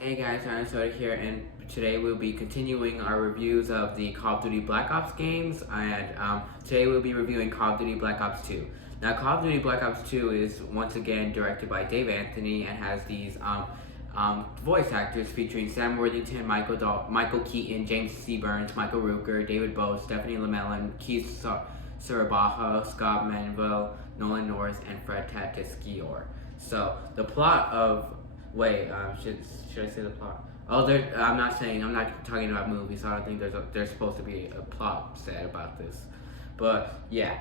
Hey guys, Ryan Soda here, and today we'll be continuing our reviews of the Call of Duty Black Ops games, and today we'll be reviewing Call of Duty Black Ops 2. Now, Call of Duty Black Ops 2 is once again directed by Dave Anthony and has these voice actors featuring Sam Worthington, Michael Keaton, James C. Burns, Michael Rooker, David Bowe, Stephanie Lamellen, Keith Sarabajo, Scott Manville, Nolan North, and Fred Tatasciore. So, the plot of should I say the plot? Oh, I'm not talking about movies. So I don't think there's supposed to be a plot said about this. But yeah,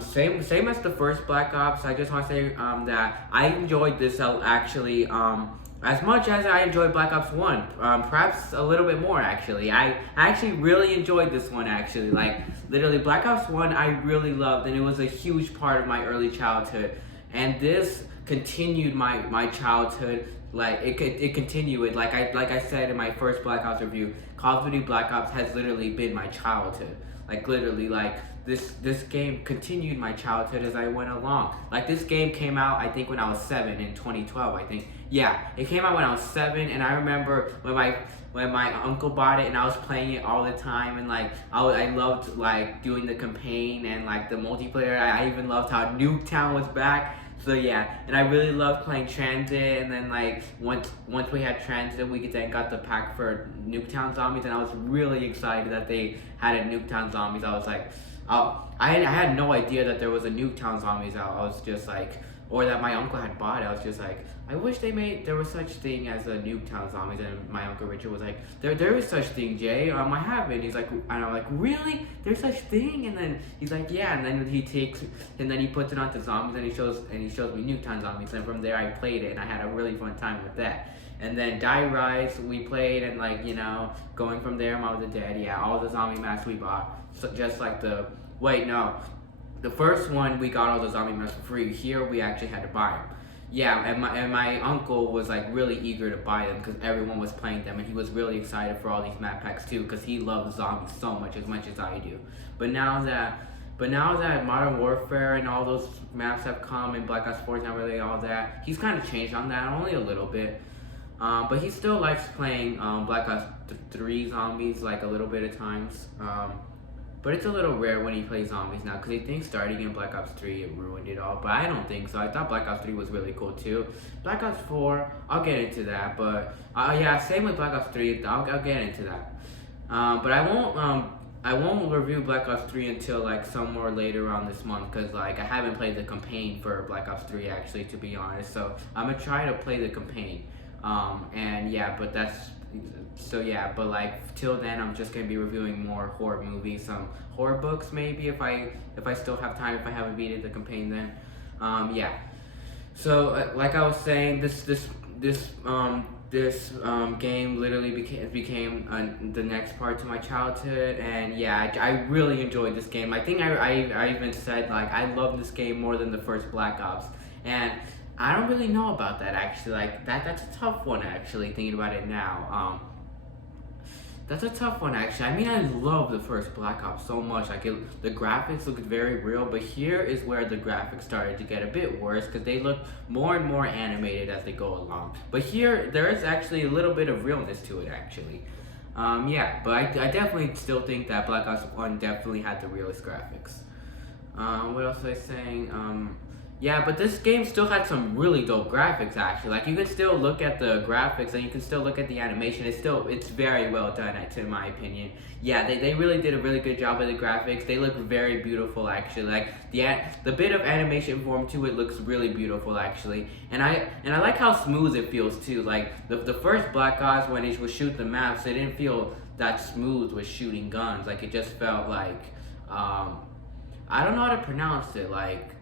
same as the first Black Ops. I just want to say that I enjoyed this actually as much as I enjoyed Black Ops 1. Perhaps a little bit more actually. I actually really enjoyed this one actually. Like literally, Black Ops 1 I really loved, and it was a huge part of my early childhood. And this continued my childhood. Like it continued. Like I said in my first Black Ops review, Call of Duty Black Ops has literally been my childhood. Like literally, like this game continued my childhood as I went along. Like this game came out I think when I was 7 in 2012. I think it came out when I was 7, and I remember when my uncle bought it and I was playing it all the time, and like I loved like doing the campaign and like the multiplayer. I even loved how Nuketown was back. So yeah, and I really loved playing Transit, and then like once we had Transit, we then got the pack for Nuketown Zombies, and I was really excited that they had a Nuketown Zombies. I was like, I had no idea that there was a Nuketown Zombies out. I was just like, or that my uncle had bought it. I was just like, I wish there was such thing as a Nuketown Zombies. And my uncle Richard was like, there is such thing, Jay. I have it. He's like, and I'm like, really? There's such thing? And then he's like, yeah. And then he puts it onto Zombies, and he shows me Nuketown Zombies. And from there I played it, and I had a really fun time with that. And then Die Rise we played, and like going from there, Mom of the Dead. Yeah, all the zombie masks we bought. So just like the first one we got all the zombie masks for free. Here we actually had to buy them. Yeah, and my uncle was like really eager to buy them because everyone was playing them, and he was really excited for all these map packs too because he loves zombies so much as I do. But now that Modern Warfare and all those maps have come, and Black Ops 4 is not really all that, he's kind of changed on that, only a little bit. But he still likes playing Black Ops 3 zombies like a little bit at times. But it's a little rare when he plays zombies now because he thinks starting in Black Ops 3 it ruined it all. But I don't think so. I thought Black Ops 3 was really cool too. Black Ops 4, I'll get into that. But yeah, same with Black Ops 3. I'll get into that. But I won't review Black Ops 3 until like somewhere later on this month because like I haven't played the campaign for Black Ops 3 actually, to be honest. So I'm gonna try to play the campaign. And yeah, but like till then I'm just gonna be reviewing more horror movies, some horror books maybe if I still have time, if I haven't beaten the campaign then. Yeah. So like I was saying, this game literally became the next part to my childhood, and yeah, I really enjoyed this game. I think I even said like I love this game more than the first Black Ops, and I don't really know about that actually. Like that's a tough one actually, thinking about it now. That's a tough one actually. I mean, I love the first Black Ops so much. Like the graphics looked very real, but here is where the graphics started to get a bit worse because they look more and more animated as they go along. But here there is actually a little bit of realness to it actually. Yeah, but I definitely still think that Black Ops 1 definitely had the realest graphics. What else was I saying? Yeah, but this game still had some really dope graphics actually. Like you can still look at the graphics and you can still look at the animation. It's very well done in my opinion. Yeah, they really did a really good job with the graphics. They look very beautiful actually. Like the bit of animation form to it looks really beautiful actually. And I like how smooth it feels too. Like the first Black Ops when it was shooting the maps, it didn't feel that smooth with shooting guns. Like it just felt like I don't know how to pronounce it, like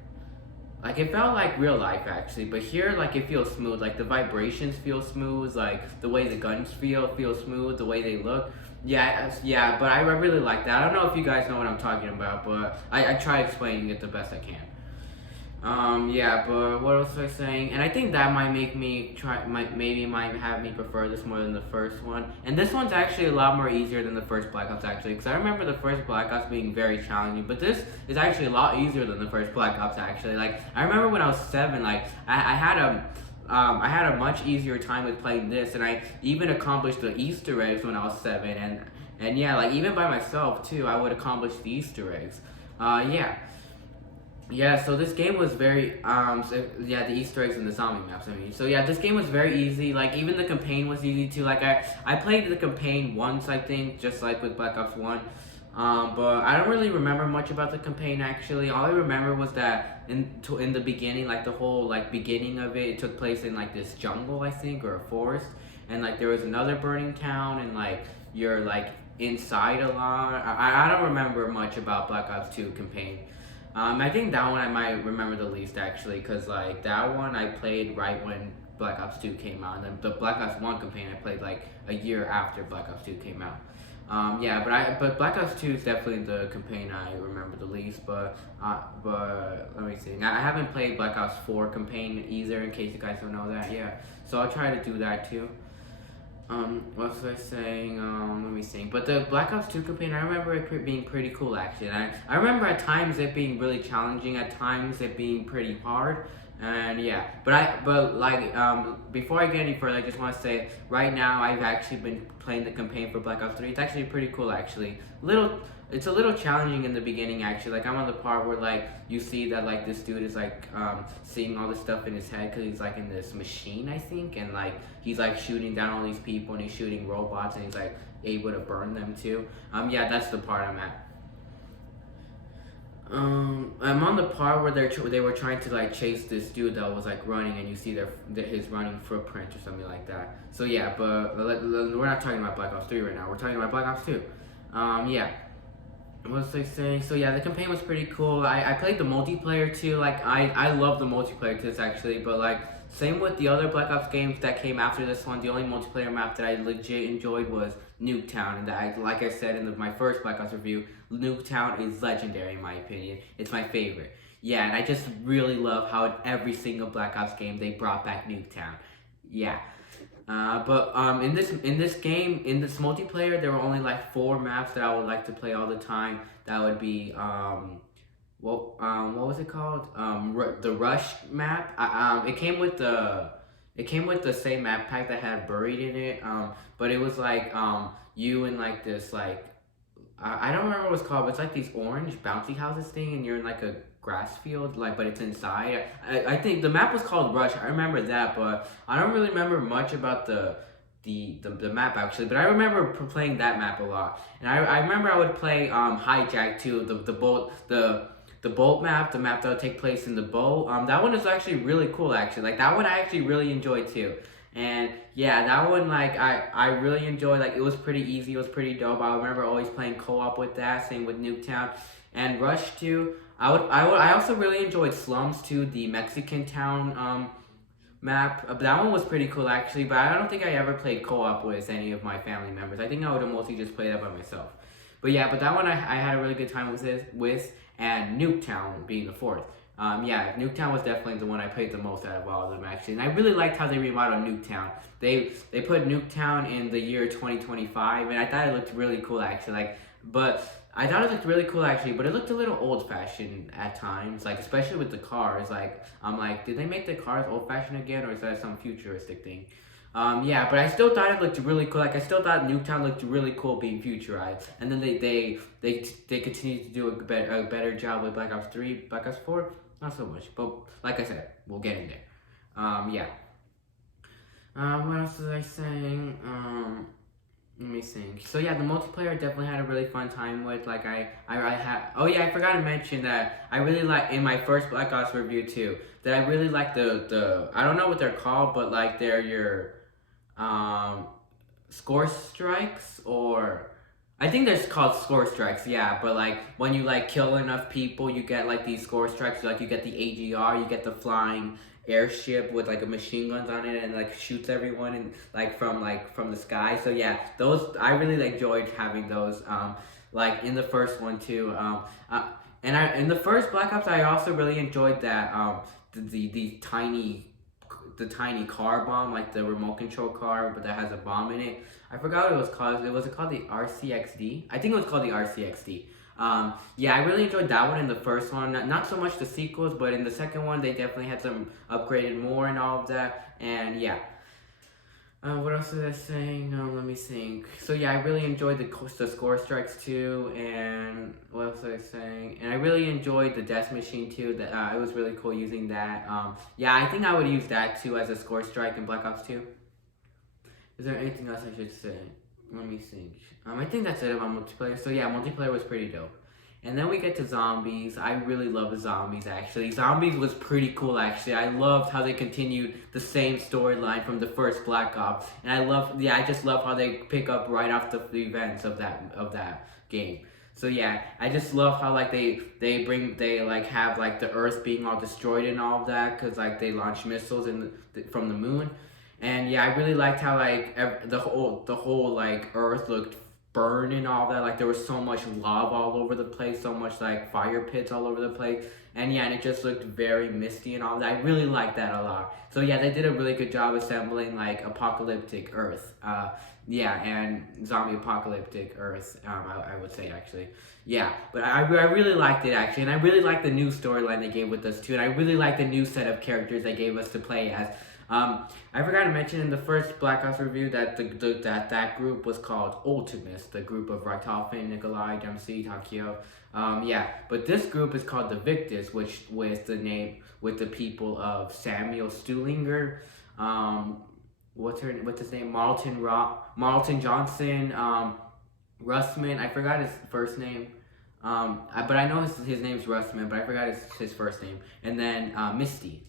it felt like real life actually, but here like it feels smooth. Like the vibrations feel smooth, like the way the guns feel smooth, the way they look. Yeah, but I really like that. I don't know if you guys know what I'm talking about, but I try explaining it the best I can. Yeah, but what else was I saying? And I think that might make me might have me prefer this more than the first one. And this one's actually a lot more easier than the first Black Ops actually, because I remember the first Black Ops being very challenging, but this is actually a lot easier than the first Black Ops actually. Like I remember when I was 7, like I had I had a much easier time with playing this, and I even accomplished the Easter eggs when I was 7, and yeah, like even by myself too, I would accomplish the Easter eggs. Yeah. Yeah, so this game was very yeah, the Easter eggs and the zombie maps. I mean, so yeah, this game was very easy. Like even the campaign was easy too. Like I played the campaign once, I think, just like with Black Ops 1. But I don't really remember much about the campaign actually. All I remember was that in the beginning, like the whole like beginning of it took place in like this jungle, I think, or a forest, and like there was another burning town, and like you're like inside a lot. I don't remember much about Black Ops 2 campaign. I think that one I might remember the least actually, cause like that one I played right when Black Ops 2 came out, and then the Black Ops 1 campaign I played like a year after Black Ops 2 came out. Yeah, but Black Ops 2 is definitely the campaign I remember the least. But let me see. Now, I haven't played Black Ops 4 campaign either, in case you guys don't know that. Yeah, so I'll try to do that too. What was I saying? Let me think. But the Black Ops 2 campaign, I remember it being pretty cool actually. And I remember at times it being really challenging, at times it being pretty hard. And yeah, but like before I get any further, I just want to say right now I've actually been playing the campaign for Black Ops 3. It's actually pretty cool actually. It's a little challenging in the beginning actually. Like I'm on the part where like you see that like this dude is like seeing all this stuff in his head because he's like in this machine, I think, and like he's like shooting down all these people and he's shooting robots and he's like able to burn them too. Yeah, that's the part I'm at. I'm on the part where they were trying to like chase this dude that was like running, and you see his running footprint or something like that. So yeah, but we're not talking about Black Ops 3 right now. We're talking about Black Ops 2. Yeah. What was I saying? So yeah, the campaign was pretty cool. I played the multiplayer too. Like I love the multiplayer to this actually, but like same with the other Black Ops games that came after this one. The only multiplayer map that I legit enjoyed was Nuketown, and that like I said in my first Black Ops review, Nuketown is legendary in my opinion. It's my favorite. Yeah, and I just really love how in every single Black Ops game they brought back Nuketown. Yeah. But in this game, in this multiplayer, there were only like 4 maps that I would like to play all the time. That would be what was it called? The Rush map. It came with the same map pack that had buried in it. But it was like you and like this like I don't remember what it's called, but it's like these orange bouncy houses thing, and you're in like a grass field, like, but it's inside. I think the map was called Rush. I remember that, but I don't really remember much about the map actually. But I remember playing that map a lot, and I remember I would play Hijack too, the boat map, the map that would take place in the boat. That one is actually really cool actually. Like that one I actually really enjoyed too. And yeah, that one like I really enjoyed. Like it was pretty easy, it was pretty dope. I remember always playing co-op with that. Same with Nuketown and Rush 2. I also really enjoyed Slums too, the Mexican town map. That one was pretty cool actually, but I don't think I ever played co-op with any of my family members. I think I would have mostly just played that by myself. But yeah, but that one I had a really good time with, and Nuketown being the fourth. Yeah, Nuketown was definitely the one I played the most out of all of them actually, and I really liked how they remodeled Nuketown. They put Nuketown in the year 2025, and I thought it looked really cool actually. But it looked a little old-fashioned at times, like especially with the cars. Like I'm like, did they make the cars old-fashioned again, or is that some futuristic thing? Yeah, but I still thought it looked really cool. Like I still thought Nuketown looked really cool being futurized. And then they continued to do a better job with Black Ops 3, Black Ops 4, not so much. But like I said, we'll get in there. Yeah. What else was I saying? Let me think. So yeah, the multiplayer I definitely had a really fun time with. Like I had. Oh yeah, I forgot to mention that I really like in my first Black Ops review too. That I really like the I don't know what they're called, but like they're your score strikes, or I think they're called score strikes. Yeah, but like when you like kill enough people, you get like these score strikes. Like you get the AGR, you get the flying airship with like a machine guns on it and like shoots everyone and from the sky. So yeah, those I really like, enjoyed having those. Like in the first one too. In the first Black Ops, I also really enjoyed that the tiny car bomb, like the remote control car, but that has a bomb in it. I forgot what it was called. Was it called the RCXD? I think it was called the RCXD. Yeah, I really enjoyed that one in the first one. Not so much the sequels, but in the second one, they definitely had some upgraded more and all of that. And yeah. What else was I saying? Let me think. So yeah, I really enjoyed the Score Strikes too, and what else was I saying? And I really enjoyed the Death Machine too. That it was really cool using that. Yeah, I think I would use that too as a Score Strike in Black Ops 2. Is there anything else I should say? Let me think. I think that's it about multiplayer. So yeah, multiplayer was pretty dope. And then we get to zombies. I really love the zombies actually. Zombies was pretty cool actually. I loved how they continued the same storyline from the first Black Ops. And I just love how they pick up right after the events of that game. So yeah, I just love how like they like have like the Earth being all destroyed and all of that cuz like they launch missiles from the moon. And yeah, I really liked how like the whole like Earth looked burned and all that. Like there was so much lava all over the place, so much like fire pits all over the place. And yeah, and it just looked very misty and all that. I really liked that a lot. So yeah, they did a really good job assembling like apocalyptic Earth. Yeah, and zombie apocalyptic Earth. I would say actually. Yeah, but I really liked it actually, and I really liked the new storyline they gave with us too, and I really liked the new set of characters they gave us to play as. I forgot to mention in the first Black Ops review that that group was called Ultimus, the group of Richtofen, Nikolai, Dempsey, Takio. Yeah, but this group is called the Victus, which with the people of Samuel Stuhlinger, what's his name, Marlton Johnson, Russman. I forgot his first name. But I know his name's Russman, but I forgot his first name. And then Misty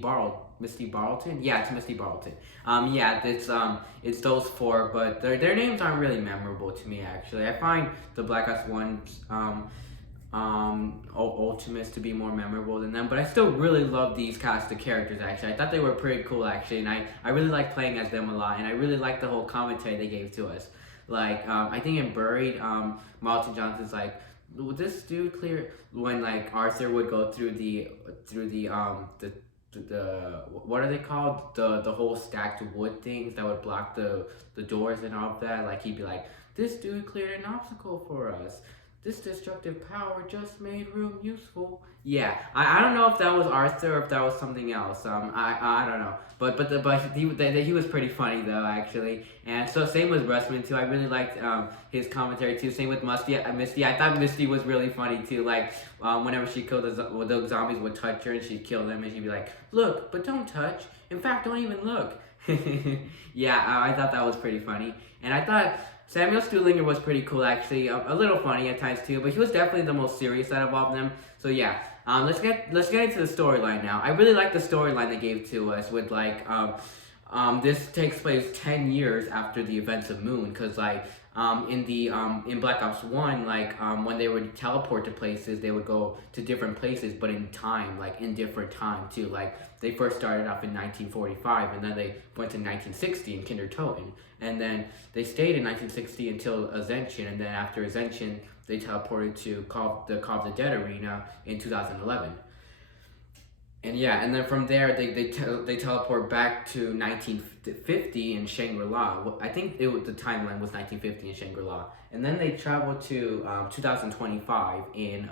Barleton. Yeah, it's Misty Barleton. Yeah, it's those four, but their names aren't really memorable to me actually. I find the Black Ops ones Ultimates to be more memorable than them, but I still really love these cast of characters actually. I thought they were pretty cool actually, and I really like playing as them a lot, and I really like the whole commentary they gave to us. Like I think in Buried, Marlton Johnson's like, would this dude clear when like Arthur would go through the what are they called, the whole stacked wood things that would block the doors and all of that, like he'd be like, this dude cleared an obstacle for us, this destructive power just made room useful. Yeah, I don't know if that was Arthur or if that was something else. I don't know. But he was pretty funny though actually. And so same with Russman too. I really liked his commentary too. Same with Misty. I thought Misty was really funny too. Like whenever she killed the zombies would touch her and she'd kill them and she'd be like, look, but don't touch. In fact, don't even look. Yeah, I thought that was pretty funny. And I thought Samuel Stuhlinger was pretty cool actually, a little funny at times too, but he was definitely the most serious out of all of them. So yeah, let's get into the storyline now. I really like the storyline they gave to us with like this takes place 10 years after the events of Moon, because like in Black Ops 1, like when they would teleport to places, they would go to different places, but in time, like in different time too. Like they first started off in 1945, and then they went to 1960 in Kinder Toten, and then they stayed in 1960 until Ascension, and then after Ascension, they teleported to the Call of the Dead arena in 2011. And yeah, and then from there they teleport back to 1950 in Shangri-La. I think the timeline was 1950 in Shangri-La, and then they travel to 2025 in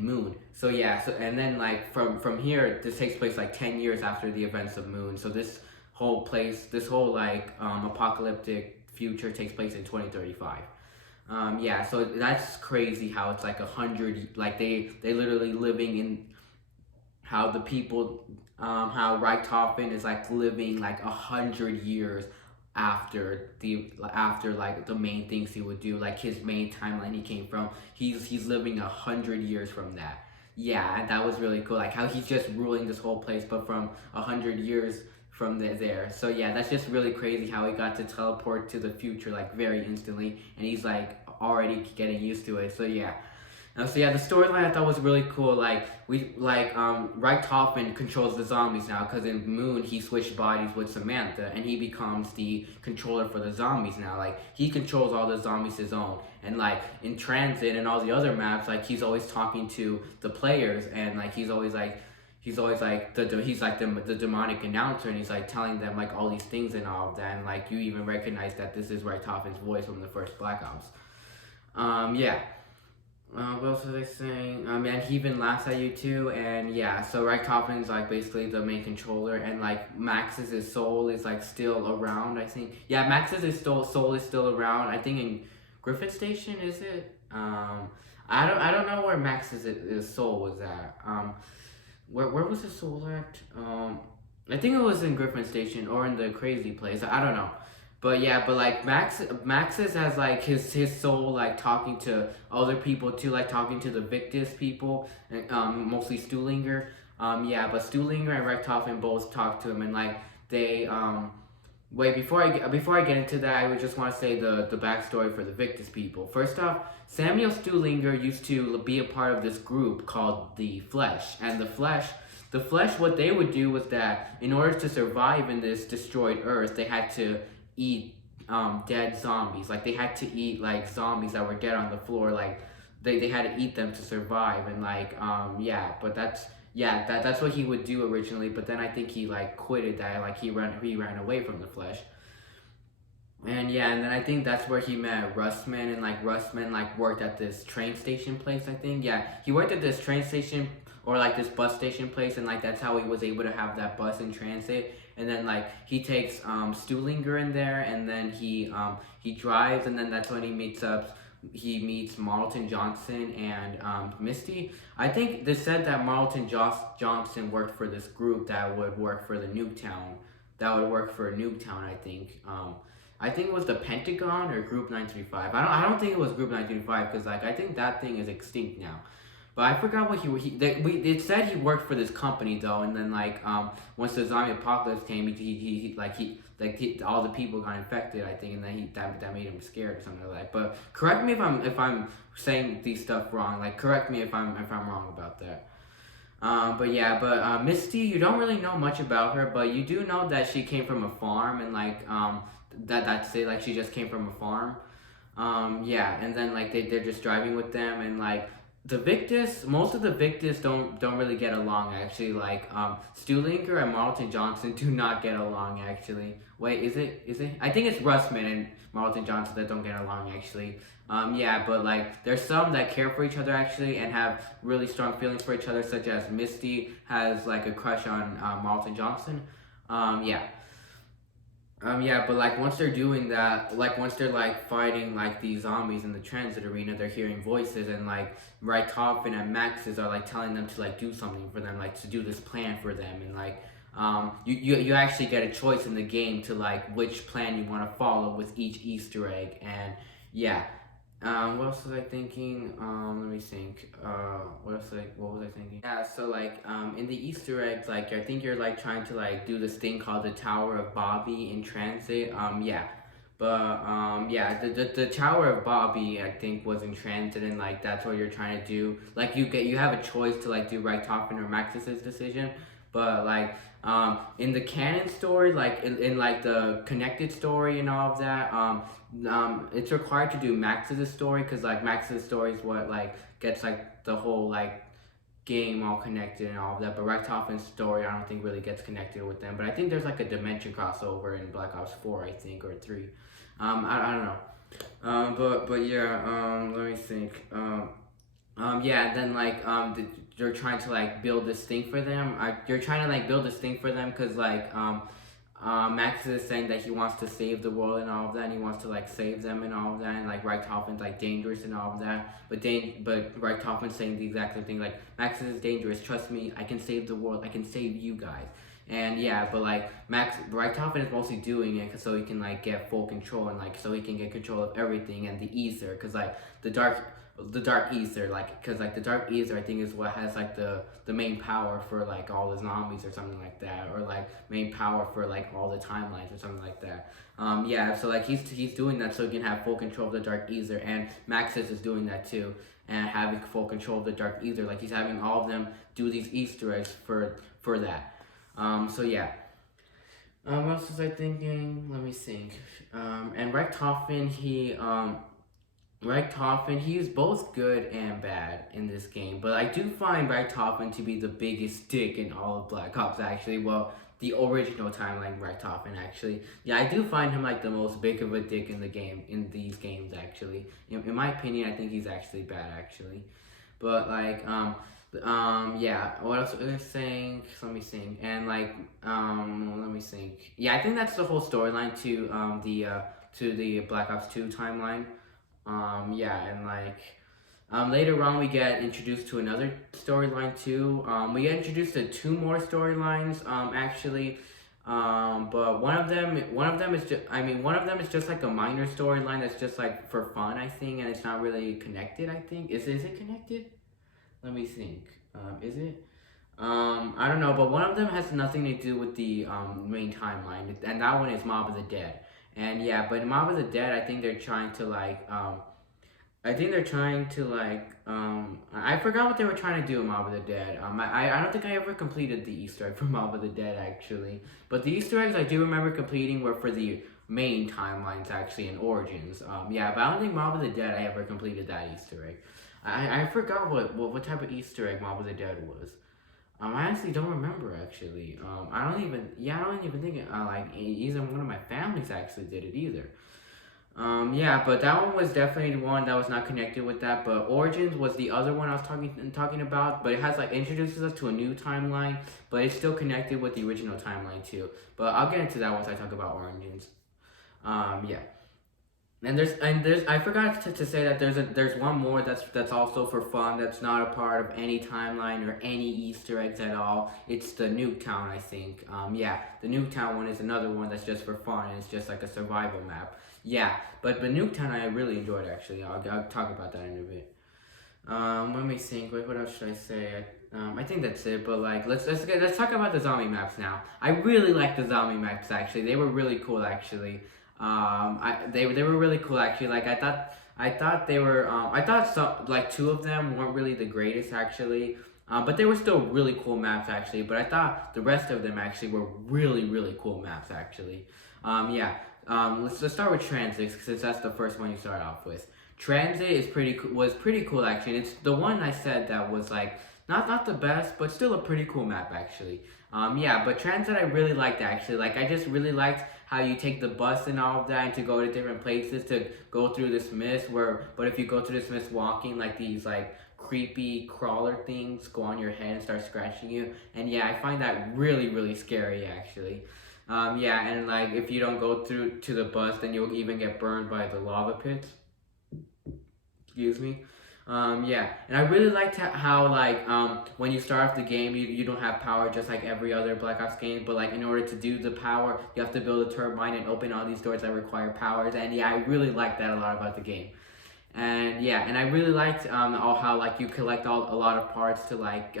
Moon. So yeah, and then like from here, this takes place like 10 years after the events of Moon. So this whole like apocalyptic future takes place in 2035. Yeah, so that's crazy how it's like 100, like they literally living in how the people, how Richtofen is like living like 100 years after like the main things he would do, like his main timeline he came from. He's living 100 years from that. Yeah, that was really cool. Like how he's just ruling this whole place, but from 100 years from there. So yeah, that's just really crazy how he got to teleport to the future like very instantly, and he's like already getting used to it. So yeah. So yeah, the storyline I thought was really cool. Like Richtofen controls the zombies now, because in Moon he switched bodies with Samantha, and he becomes the controller for the zombies now. Like he controls all the zombies his own, and like in Transit and all the other maps, like he's always talking to the players, and like he's always like the demonic announcer, and he's like telling them like all these things and all of that, and like you even recognize that this is Richtofen's voice from the first Black Ops. Yeah. What else was I saying? And he even laughs at you too, and yeah. So Richthofen's like basically the main controller, and like Max's his soul is like still around. I think. Yeah, Max's his soul is still around. I think in Griffith Station is it? I don't know where Max's his soul was at. Where was his soul at? I think it was in Griffin Station or in the crazy place. I don't know. But yeah, but like Max's has like his soul like talking to other people too, like talking to the Victus people, and mostly Stuhlinger. Yeah, but Stuhlinger and Richthofen both talk to him, and like they wait, before I get into that, I would just want to say the backstory for the Victus people. First off, Samuel Stuhlinger used to be a part of this group called the Flesh, and the Flesh, what they would do was that in order to survive in this destroyed Earth, they had to eat dead zombies. Like they had to eat like zombies that were dead on the floor. Like they had to eat them to survive, and like yeah, but that's what he would do originally, but then I think he like quitted that, like he ran away from the Flesh. And yeah, and then I think that's where he met Russman, and like Russman like worked at this train station place, I think. Yeah, he worked at this train station or like this bus station place, and like that's how he was able to have that bus in transit. And then like he takes Stuhlinger in there, and then he drives, and then that's when he meets Marlton Johnson and Misty. I think they said that Marlton Johnson worked for this group that would work for the Nuketown. That would work for Nuketown, I think. I think it was the Pentagon or Group 935. I don't think it was Group 935 because like I think that thing is extinct now. But I forgot what it said he worked for this company though, and then like once the zombie apocalypse came, all the people got infected, I think, and then that made him scared or something like that. But correct me if I'm saying these stuff wrong. Like correct me if I'm wrong about that. But yeah, Misty, you don't really know much about her, but you do know that she came from a farm, and like that's it. Like she just came from a farm. Yeah, and then like they're just driving with them, and like the Victus, most of the Victus don't really get along actually. Like Stuhlinger and Marlton Johnson do not get along actually. Wait, is it? I think it's Russman and Marlton Johnson that don't get along actually. Yeah, but like there's some that care for each other actually and have really strong feelings for each other, such as Misty has like a crush on Marlton Johnson. Yeah. Yeah, but like once they're doing that, like once they're like fighting like these zombies in the transit arena, they're hearing voices, and like Richthofen and Max's are like telling them to like do something for them, like to do this plan for them, and like you actually get a choice in the game to like which plan you want to follow with each Easter egg, and yeah. What else was I thinking? Let me think. What was I thinking? Yeah, so like, in the Easter eggs, like, I think you're like trying to like do this thing called the Tower of Bobby in transit. Yeah, but yeah, the Tower of Bobby, I think, was in transit, and like that's what you're trying to do. Like, you have a choice to like do Richthofen or Max's decision, but like. In the canon story, like in like the connected story and all of that, it's required to do Max's story because like Max's story is what like gets like the whole like game all connected and all of that. But Richthofen's story, I don't think really gets connected with them. But I think there's like a dimension crossover in Black Ops 4, I think, or 3. I don't know. But yeah. Let me think. Yeah, and then like you're trying to like build this thing for them. You're trying to like build this thing for them because like Max is saying that he wants to save the world and all of that, and he wants to like save them and all of that, and like Richthofen's like dangerous and all of that. But Richthofen's saying the exact same thing, like Max is dangerous. Trust me, I can save the world. I can save you guys. And yeah, but like Richthofen is mostly doing it so he can like get full control and like so he can get control of everything and the ether, because like the dark ether, like because like the dark ether I think is what has like the main power for like all the zombies or something like that, or like main power for like all the timelines or something like that. Yeah, so like he's doing that so he can have full control of the dark ether, and Maxis is doing that too and having full control of the dark ether. Like he's having all of them do these Easter eggs for that. So yeah. What else was I thinking? Let me think. And Richthofen, he's both good and bad in this game, but I do find Richthofen to be the biggest dick in all of Black Ops, actually. Well, the original timeline Richtofen, actually. Yeah, I do find him like the most big of a dick in the game, in these games, actually. In my opinion, I think he's actually bad, actually. But like, yeah. What else was I saying? Let me think. And like, let me think. Yeah, I think that's the whole storyline to the Black Ops 2 timeline. Yeah, and like, later on, we get introduced to another storyline too. We get introduced to two more storylines, actually. But one of them is just, I mean, one of them is just like a minor storyline that's just like for fun, I think, and it's not really connected. I think is it connected? Let me think. Is it? I don't know, but one of them has nothing to do with the main timeline, and that one is Mob of the Dead. And yeah, but in Mob of the Dead, I think they're trying to like I think they're trying to like I forgot what they were trying to do in Mob of the Dead. I don't think I ever completed the Easter egg for Mob of the Dead, actually. But the Easter eggs I do remember completing were for the main timelines, actually, and Origins. Yeah, but I don't think Mob of the Dead I ever completed that Easter egg. I forgot what type of Easter egg Mob of the Dead was. I actually don't remember, actually. I don't even think like either one of my families actually did it either. Yeah, but that one was definitely the one that was not connected with that. But Origins was the other one I was talking about. But it has like introduces us to a new timeline, but it's still connected with the original timeline too. But I'll get into that once I talk about Origins. Yeah. And there's I forgot to say that there's one more that's also for fun, that's not a part of any timeline or any Easter eggs at all. It's the Nuketown, I think. Yeah, the Nuketown one is another one that's just for fun, and it's just like a survival map. Yeah, but Nuketown I really enjoyed, actually. I'll talk about that in a bit. Let me think. Wait, what else should I say? I think that's it. But like, let's talk about the zombie maps now. I really like the zombie maps, actually. They were really cool, actually. They were really cool, actually. Like I thought they were I thought some like two of them weren't really the greatest, actually. But they were still really cool maps, actually. But I thought the rest of them actually were really cool maps, actually. Yeah. Let's start with Transit, since that's the first one you start off with. Transit was pretty cool, actually. It's the one I said that was like not the best, but still a pretty cool map, actually. Yeah, but Transit I really liked, actually. Like I just really liked how you take the bus and all of that, and to go to different places to go through this mist but if you go through this mist walking, like these like creepy crawler things go on your head and start scratching you. And yeah, I find that really scary, actually. Yeah, and like if you don't go through to the bus, then you'll even get burned by the lava pits. Excuse me. Yeah, and I really liked how like when you start off the game, you don't have power just like every other Black Ops game, but like in order to do the power, you have to build a turbine and open all these doors that require powers. And yeah, I really liked that a lot about the game. And yeah, and I really liked all how like you collect a lot of parts to like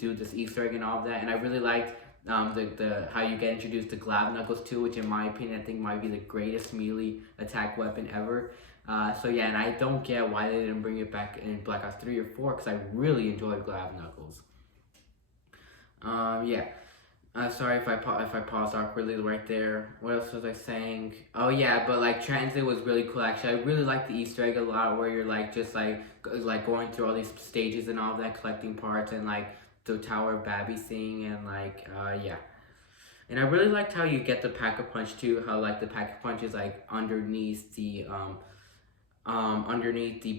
do this Easter egg and all of that. And I really liked the how you get introduced to Glaive Knuckles too, which in my opinion I think might be the greatest melee attack weapon ever. So yeah, and I don't get why they didn't bring it back in Black Ops 3 or 4, because I really enjoyed Glaive Knuckles. Yeah. Sorry if I paused awkwardly right there. What else was I saying? Oh yeah, but like Transit was really cool, actually. I really liked the Easter egg a lot, where you're like just like going through all these stages and all of that, collecting parts, and like the Tower of Babby thing, and like yeah. And I really liked how you get the Pack-a-Punch too, how like the Pack-a-Punch is like underneath the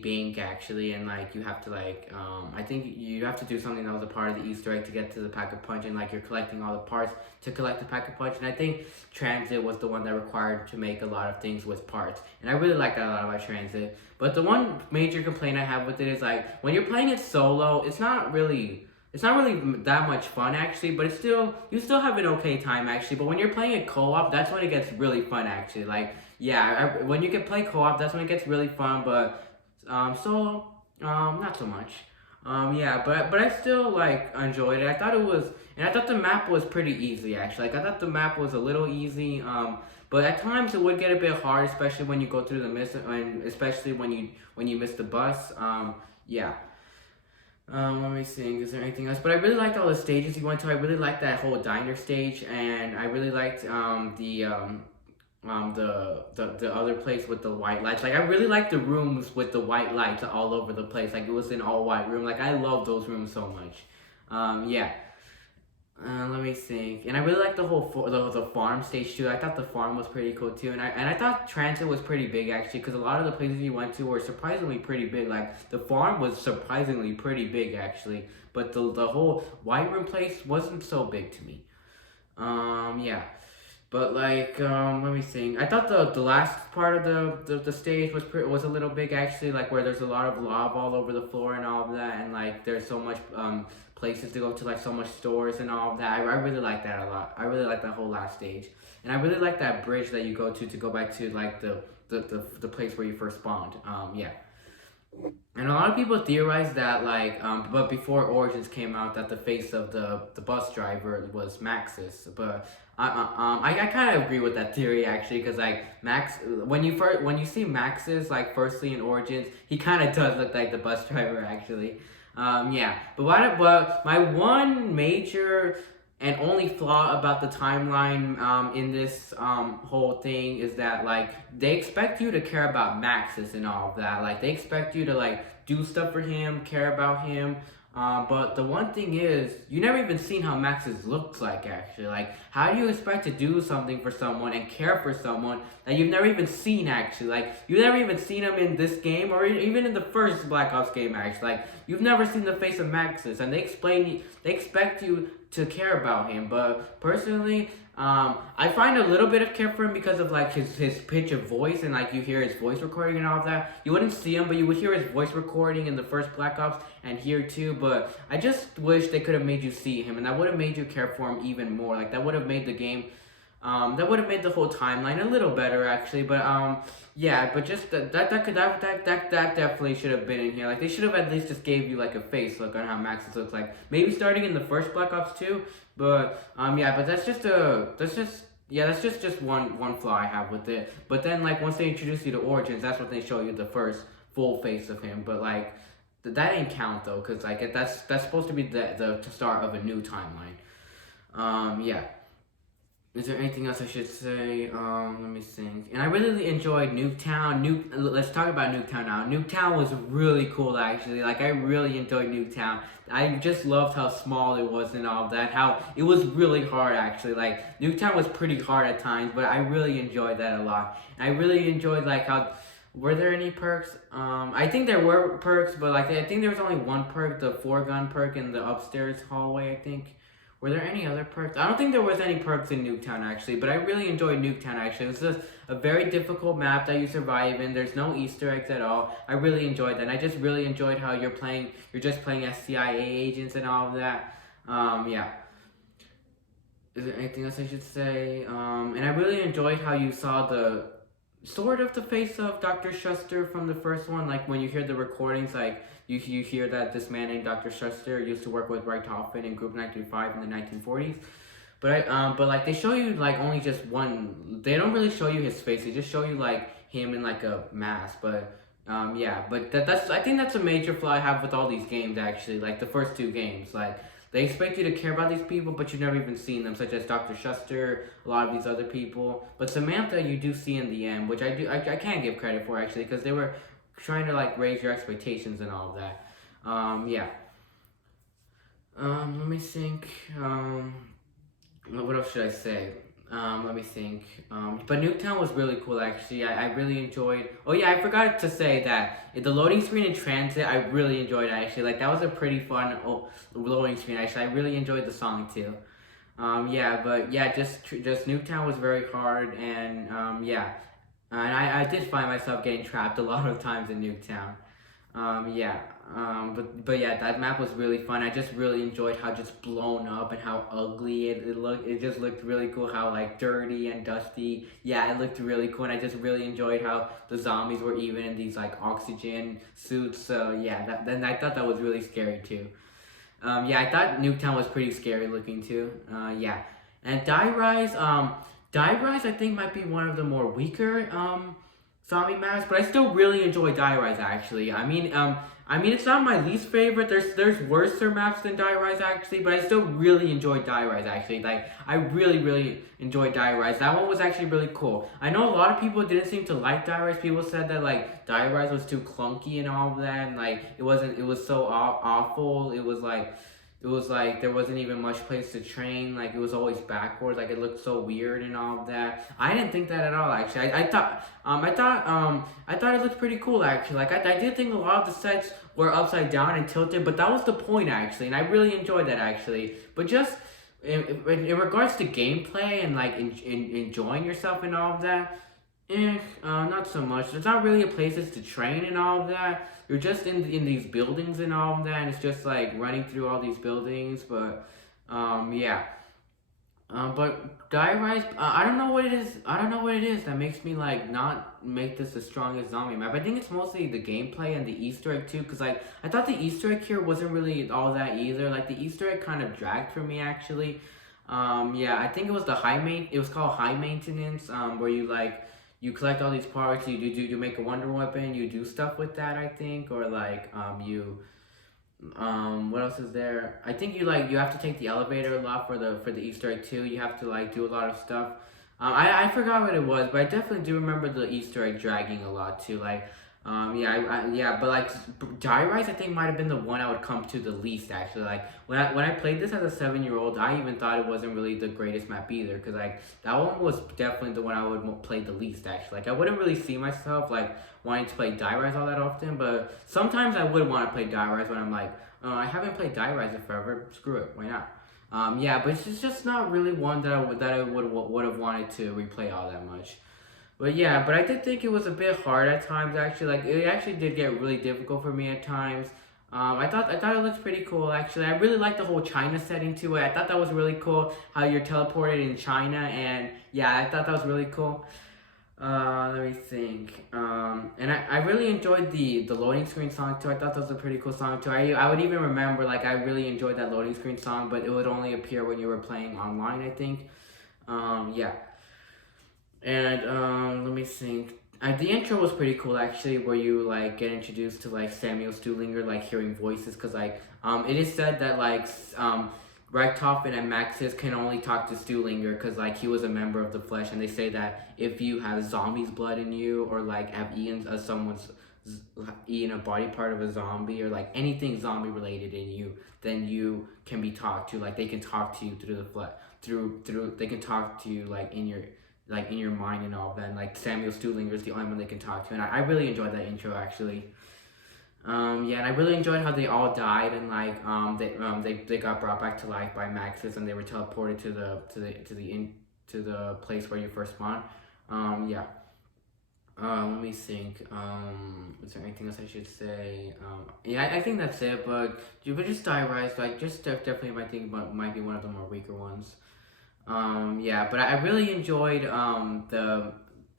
bank, actually, and like you have to like I think you have to do something that was a part of the Easter egg to get to the Pack-a-Punch, and like you're collecting all the parts to collect the Pack-a-Punch. And I think Transit was the one that required to make a lot of things with parts, and I really like that a lot about Transit. But the one major complaint I have with it is like when you're playing it solo, it's not really that much fun, actually, but you still have an okay time, actually. But when you're playing it co-op, that's when it gets really fun, actually. Like yeah, when you can play co-op, that's when it gets really fun. But solo, not so much. Yeah, but I still like enjoyed it. I thought the map was pretty easy, actually. Like I thought the map was a little easy. But at times it would get a bit hard, especially when you go through the mist, and especially when you miss the bus. Yeah. Let me think, is there anything else? But I really liked all the stages you went to. I really liked that whole diner stage, and I really liked the other place with the white lights. Like I really liked the rooms with the white lights all over the place. Like it was an all white room. Like I love those rooms so much. Yeah. Let me think. And I really like the whole the farm stage too. I thought the farm was pretty cool too, and I thought transit was pretty big actually, because a lot of the places you went to were surprisingly pretty big. Like the farm was surprisingly pretty big actually, but the whole White Room place wasn't so big to me. Yeah. But like, let me think. I thought the last part of the stage was a little big actually, like where there's a lot of lava all over the floor and all of that, and like there's so much places to go to, like so much stores and all of that. I really like that a lot. I really like that whole last stage, and I really like that bridge that you go to go back to like the place where you first spawned. Yeah. And a lot of people theorize that, like, but before Origins came out, that the face of the bus driver was Maxis. But I kind of agree with that theory actually, because like when you see Maxis like firstly in Origins, he kind of does look like the bus driver actually. Yeah. But my one major and only flaw about the timeline in this whole thing is that like they expect you to care about Maxis and all of that. Like they expect you to like do stuff for him, care about him. But the one thing is, you never even seen how Maxis looks like actually. Like, how do you expect to do something for someone and care for someone that you've never even seen actually? Like, you've never even seen him in this game or even in the first Black Ops game actually. Like, you've never seen the face of Maxis, and they expect you to care about him. But personally, I find a little bit of care for him because of like his pitch of voice, and like you hear his voice recording and all of that. You wouldn't see him, but you would hear his voice recording in the first Black Ops and here too. But I just wish they could have made you see him, and that would have made you care for him even more. Like that would have made the game, that would have made the whole timeline a little better actually. But yeah, but just that definitely should have been in here. Like they should have at least just gave you like a face look on how Maxis looks like. Maybe starting in the first Black Ops 2. But yeah, but that's just one flaw I have with it. But then like once they introduce you to Origins, that's when they show you the first full face of him. But like that ain't count though, cause like that's supposed to be the start of a new timeline. Yeah. Is there anything else I should say? Let me think. And I really enjoyed Nuketown. Let's talk about Nuketown now. Nuketown was really cool actually. Like I really enjoyed Nuketown. I just loved how small it was and all that. How it was really hard actually. Like Nuketown was pretty hard at times, but I really enjoyed that a lot. And I really enjoyed like how. Were there any perks? I think there were perks, but like I think there was only one perk, the 4-gun perk in the upstairs hallway. I think. Were there any other perks? I don't think there was any perks in Nuketown actually, but I really enjoyed Nuketown actually. It was just a very difficult map that you survive in. There's no Easter eggs at all. I really enjoyed that. And I just really enjoyed how you're just playing as CIA agents and all of that. Yeah. Is there anything else I should say? And I really enjoyed how you saw the sort of the face of Dr. Schuster from the first one. Like when you hear the recordings, like you hear that this man named Dr. Schuster used to work with Richtofen in Group 935 in the 1940s. But like they show you like only just one. They don't really show you his face. They just show you like him in like a mask. But yeah. But that's I think that's a major flaw I have with all these games actually. Like the first two games, like. They expect you to care about these people, but you've never even seen them, such as Dr. Schuster, a lot of these other people. But Samantha, you do see in the end, which I can't give credit for actually, because they were trying to like raise your expectations and all of that. Yeah. Let me think. What else should I say? Let me think. But Nuketown was really cool actually. I really enjoyed. Oh yeah, I forgot to say that the loading screen in Transit, I really enjoyed actually. Like that was a pretty fun loading screen actually. I really enjoyed the song too. Yeah, but yeah, just Nuketown was very hard, and yeah, and I did find myself getting trapped a lot of times in Nuketown. Yeah. But yeah, that map was really fun. I just really enjoyed how just blown up and how ugly it looked. It just looked really cool. How like dirty and dusty. Yeah, it looked really cool. And I just really enjoyed how the zombies were even in these like oxygen suits. So yeah, then I thought that was really scary too. Yeah, I thought Nuketown was pretty scary looking too. Yeah, and Die Rise. Die Rise I think might be one of the more weaker zombie maps, but I still really enjoy Die Rise actually. I mean it's not my least favorite. There's worse maps than Die Rise actually, but I still really enjoy Die Rise actually. Like I really enjoyed Die Rise. That one was actually really cool. I know a lot of people didn't seem to like Die Rise. People said that like Die Rise was too clunky and all of that, and like it was so awful. It was like it was like there wasn't even much place to train. Like it was always backwards. Like it looked so weird and all of that. I didn't think that at all. Actually, I thought it looked pretty cool. Actually, like I did think a lot of the sets were upside down and tilted, but that was the point actually, and I really enjoyed that actually. But just in regards to gameplay and like enjoying yourself and all of that, not so much. There's not really a places to train and all of that. You're just in these buildings and all of that, and it's just like running through all these buildings. But yeah. But Die Rise, I don't know what it is. I don't know what it is that makes me like not make this the strongest zombie map. I think it's mostly the gameplay and the Easter egg too. Cause like I thought the Easter egg here wasn't really all that either. Like the Easter egg kind of dragged for me actually. Yeah, I think it was it was called high maintenance. Where you like you collect all these parts. You make a wonder weapon. You do stuff with that. I think, or like you what else is there? I think you have to take the elevator a lot for the Easter egg too. You have to like do a lot of stuff. I forgot what it was, but I definitely do remember the Easter egg dragging a lot too. Like yeah, but like Die Rise, I think might have been the one I would come to the least actually. Like when I played this as a 7-year-old, I even thought it wasn't really the greatest map either, because like that one was definitely the one I would play the least actually. Like I wouldn't really see myself like wanting to play Die Rise all that often, but sometimes I would want to play Die Rise when I'm like, oh, I haven't played Die Rise in forever. Screw it, why not? Yeah, but it's just not really one that I would have wanted to replay all that much. But yeah, but I did think it was a bit hard at times actually. Like it actually did get really difficult for me at times. I thought it looked pretty cool actually. I really liked the whole China setting to it. I thought that was really cool how you're teleported in China, and yeah, I thought that was really cool. Let me think. And I really enjoyed the loading screen song too. I thought that was a pretty cool song too. I would even remember like I really enjoyed that loading screen song, but it would only appear when you were playing online, I think. Yeah. And let me think. The intro was pretty cool actually, where you like get introduced to like Samuel Stuhlinger, like hearing voices, cause like it is said that like Richtofen and Maxis can only talk to Stuhlinger because like he was a member of the Flesh, and they say that if you have zombie's blood in you, or like have eaten a body part of a zombie, or like anything zombie related in you, then you can be talked to. Like they can talk to you through the flesh, through they can talk to you like in your mind and all of that. And like Samuel Stuhlinger is the only one they can talk to, and I really enjoyed that intro actually. Yeah, and I really enjoyed how they all died, and like they got brought back to life by Maxis, and they were teleported to the place where you first spawn. Yeah. Let me think. Is there anything else I should say? Yeah, I think that's it. But just Die Rise, like just definitely might be one of the more weaker ones. Yeah, but I really enjoyed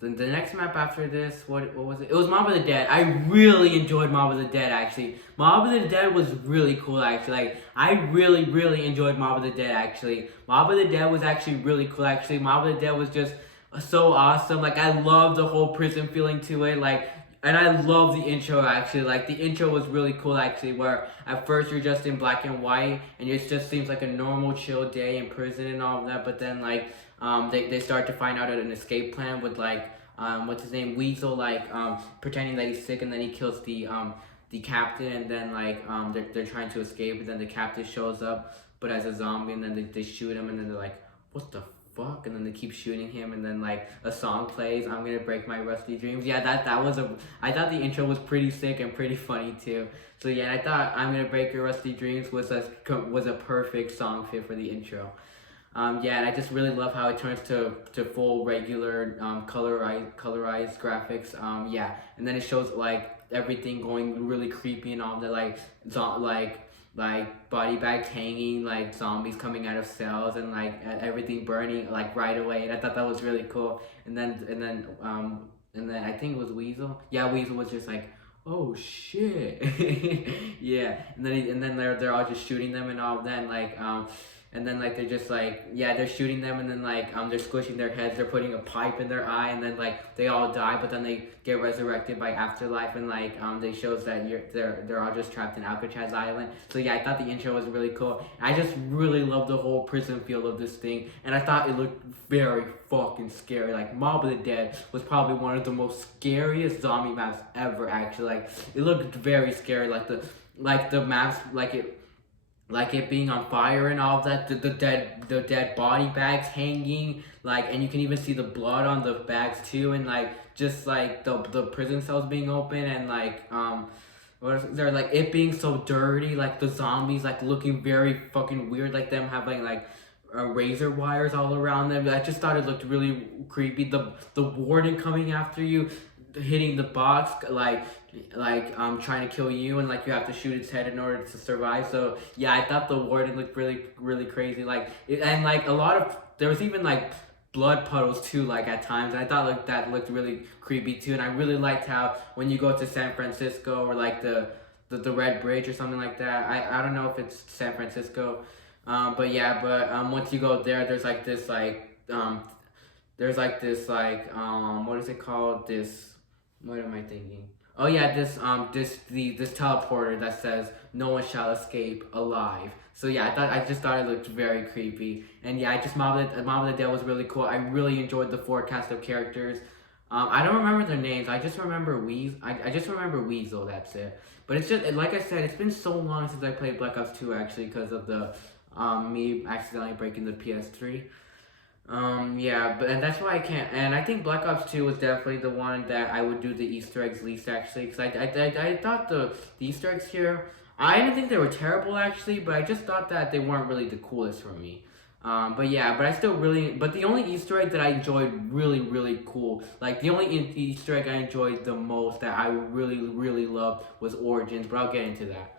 the next map after this. What was it? It was Mob of the Dead. I really enjoyed Mob of the Dead actually. Mob of the Dead was really cool actually. Like I really enjoyed Mob of the Dead actually. Mob of the Dead was actually really cool actually. Mob of the Dead was just so awesome. Like I love the whole prison feeling to it. Like, and I love the intro actually. Like the intro was really cool actually, where at first you're just in black and white and it just seems like a normal chill day in prison and all of that, but then like they start to find out an escape plan with like what's his name, Weasel, like pretending that he's sick, and then he kills the captain, and then like they're trying to escape, and then the captain shows up but as a zombie, and then they shoot him, and then they're like, what the fuck, and then they keep shooting him, and then like a song plays, I'm gonna break my rusty dreams. Yeah, that was I thought the intro was pretty sick and pretty funny too. So yeah, I thought I'm gonna break your rusty dreams was a perfect song fit for the intro. Yeah, and I just really love how it turns to full regular colorized graphics. Yeah, and then it shows like everything going really creepy and all that, like body bags hanging, like zombies coming out of cells, and like everything burning like right away. And I thought that was really cool. And then I think it was Weasel. Yeah, Weasel was just like, oh shit. Yeah, and then they're all just shooting them and all of that, and like and then like they're just like, yeah, they're shooting them, and then like they're squishing their heads, they're putting a pipe in their eye, and then like they all die, but then they get resurrected by afterlife, and like they shows that they're all just trapped in Alcatraz Island. So yeah, I thought the intro was really cool. I just really love the whole prison feel of this thing, and I thought it looked very fucking scary. Like Mob of the Dead was probably one of the most scariest zombie maps ever actually. Like it looked very scary, like the maps, like like it being on fire and all of that, the dead body bags hanging, like, and you can even see the blood on the bags too, and like just like the prison cells being open, and like they're like it being so dirty, like the zombies like looking very fucking weird, like them having like razor wires all around them. I just thought it looked really creepy. The warden coming after you, hitting the box, like trying to kill you, and like you have to shoot its head in order to survive. So yeah, I thought the warden looked really crazy. And like a lot of, there was even like blood puddles too, like at times. And I thought like that looked really creepy too. And I really liked how when you go to San Francisco, or like the Red Bridge or something like that. I don't know if it's San Francisco, but yeah, once you go there, there's like this what is it called, this, what am I thinking? Oh yeah, this teleporter that says no one shall escape alive. So yeah, I just thought it looked very creepy. And yeah, Mob of the Dead was really cool. I really enjoyed the forecast of characters. I don't remember their names. I just remember I just remember Weasel. That's it. But it's just like I said, it's been so long since I played Black Ops 2 actually, because of the me accidentally breaking the PS3. Yeah, and that's why I can't. And I think Black Ops 2 was definitely the one that I would do the Easter eggs least, actually, because I thought the Easter eggs here, I didn't think they were terrible actually, but I just thought that they weren't really the coolest for me. But yeah, but I still really, but the only Easter egg that I enjoyed really cool, like the only Easter egg I enjoyed the most that I really loved was Origins, but I'll get into that.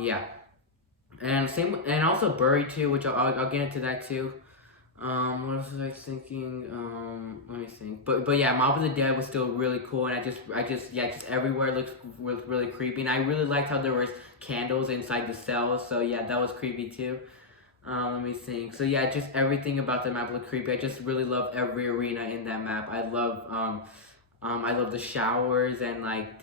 Yeah, and also Buried too, which I'll get into that too. What else was I thinking? Let me think. But yeah, Mob of the Dead was still really cool, and just everywhere looked really creepy, and I really liked how there was candles inside the cells. So yeah, that was creepy too. Let me think. So yeah, just everything about the map looked creepy. I just really love every arena in that map. I love the showers, and like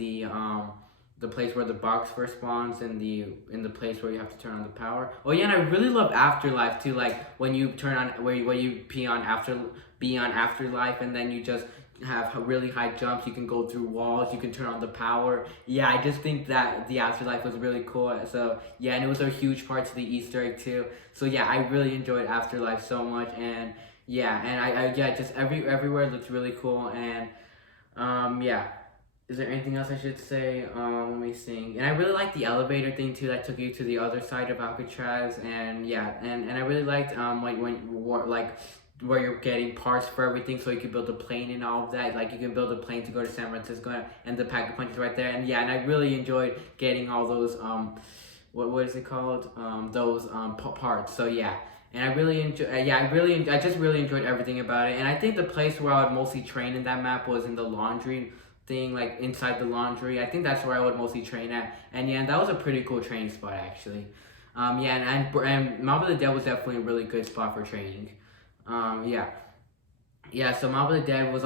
the place where the box first spawns, and in the place where you have to turn on the power. Oh yeah, and I really love Afterlife too. Like when you turn on where you be on Afterlife, and then you just have really high jumps. You can go through walls. You can turn on the power. Yeah, I just think that the Afterlife was really cool. So yeah, and it was a huge part to the Easter egg too. So yeah, I really enjoyed Afterlife so much, and yeah, and I yeah, just everywhere looked really cool, and yeah. Is there anything else I should say? Let me think. And I really liked the elevator thing too, that took you to the other side of Alcatraz. And yeah, and I really liked like where you're getting parts for everything, so you can build a plane and all of that. Like you can build a plane to go to San Francisco, and the pack of punches right there. And yeah, and I really enjoyed getting all those what is it called? Those parts. So yeah. And I really enjoy. I just really enjoyed everything about it. And I think the place where I would mostly train in that map was in the laundry thing, like inside the laundry. I think that's where I would mostly train at. And yeah, and that was a pretty cool training spot actually. Yeah, and Mob of the Dead was definitely a really good spot for training. Yeah. Yeah, so Mob of the Dead was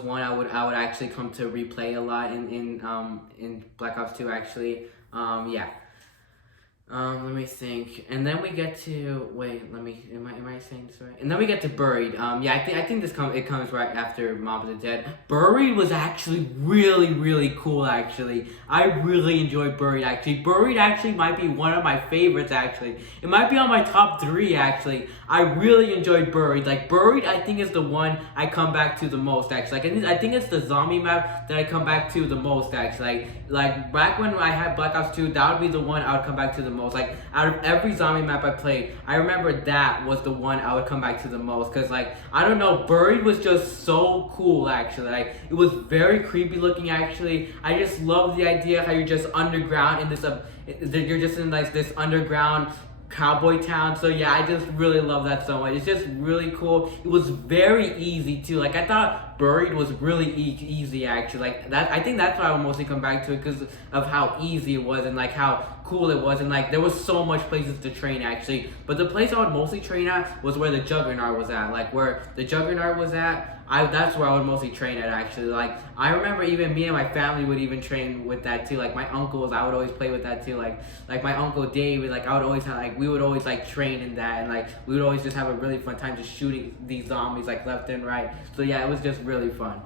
one I would actually come to replay a lot in Black Ops 2 actually. Yeah. Let me think. And then we get to am I saying this right? And then we get to Buried. Yeah, I think it comes right after Mob of the Dead. Buried was actually really cool actually. I really enjoyed Buried actually. Buried actually might be one of my favorites actually. It might be on my top 3 actually. I really enjoyed Buried. Like Buried I think is the one I come back to the most actually. Like I think it's the zombie map that I come back to the most actually. Like back when I had Black Ops 2, that would be the one I would come back to the most. Like out of every zombie map I played, I remember that was the one I would come back to the most, because like I don't know, Buried was just so cool actually. Like it was very creepy looking actually. I just love the idea how you're just underground in this you're just in like this underground cowboy town. So yeah, I just really love that so much. It's just really cool. It was very easy too. Like I thought Buried was really easy actually. Like that, I think that's why I would mostly come back to it, because of how easy it was and like how cool it was, and like there was so much places to train actually. But the place I would mostly train at was where the Juggernaut was at. Like where the Juggernaut was at, that's where I would mostly train at actually. Like I remember even me and my family would even train with that too. Like my uncles, I would always play with that too. Like my uncle David, like I would always have, like we would always like train in that, and like we would always just have a really fun time just shooting these zombies like left and right. So yeah, it was just really fun.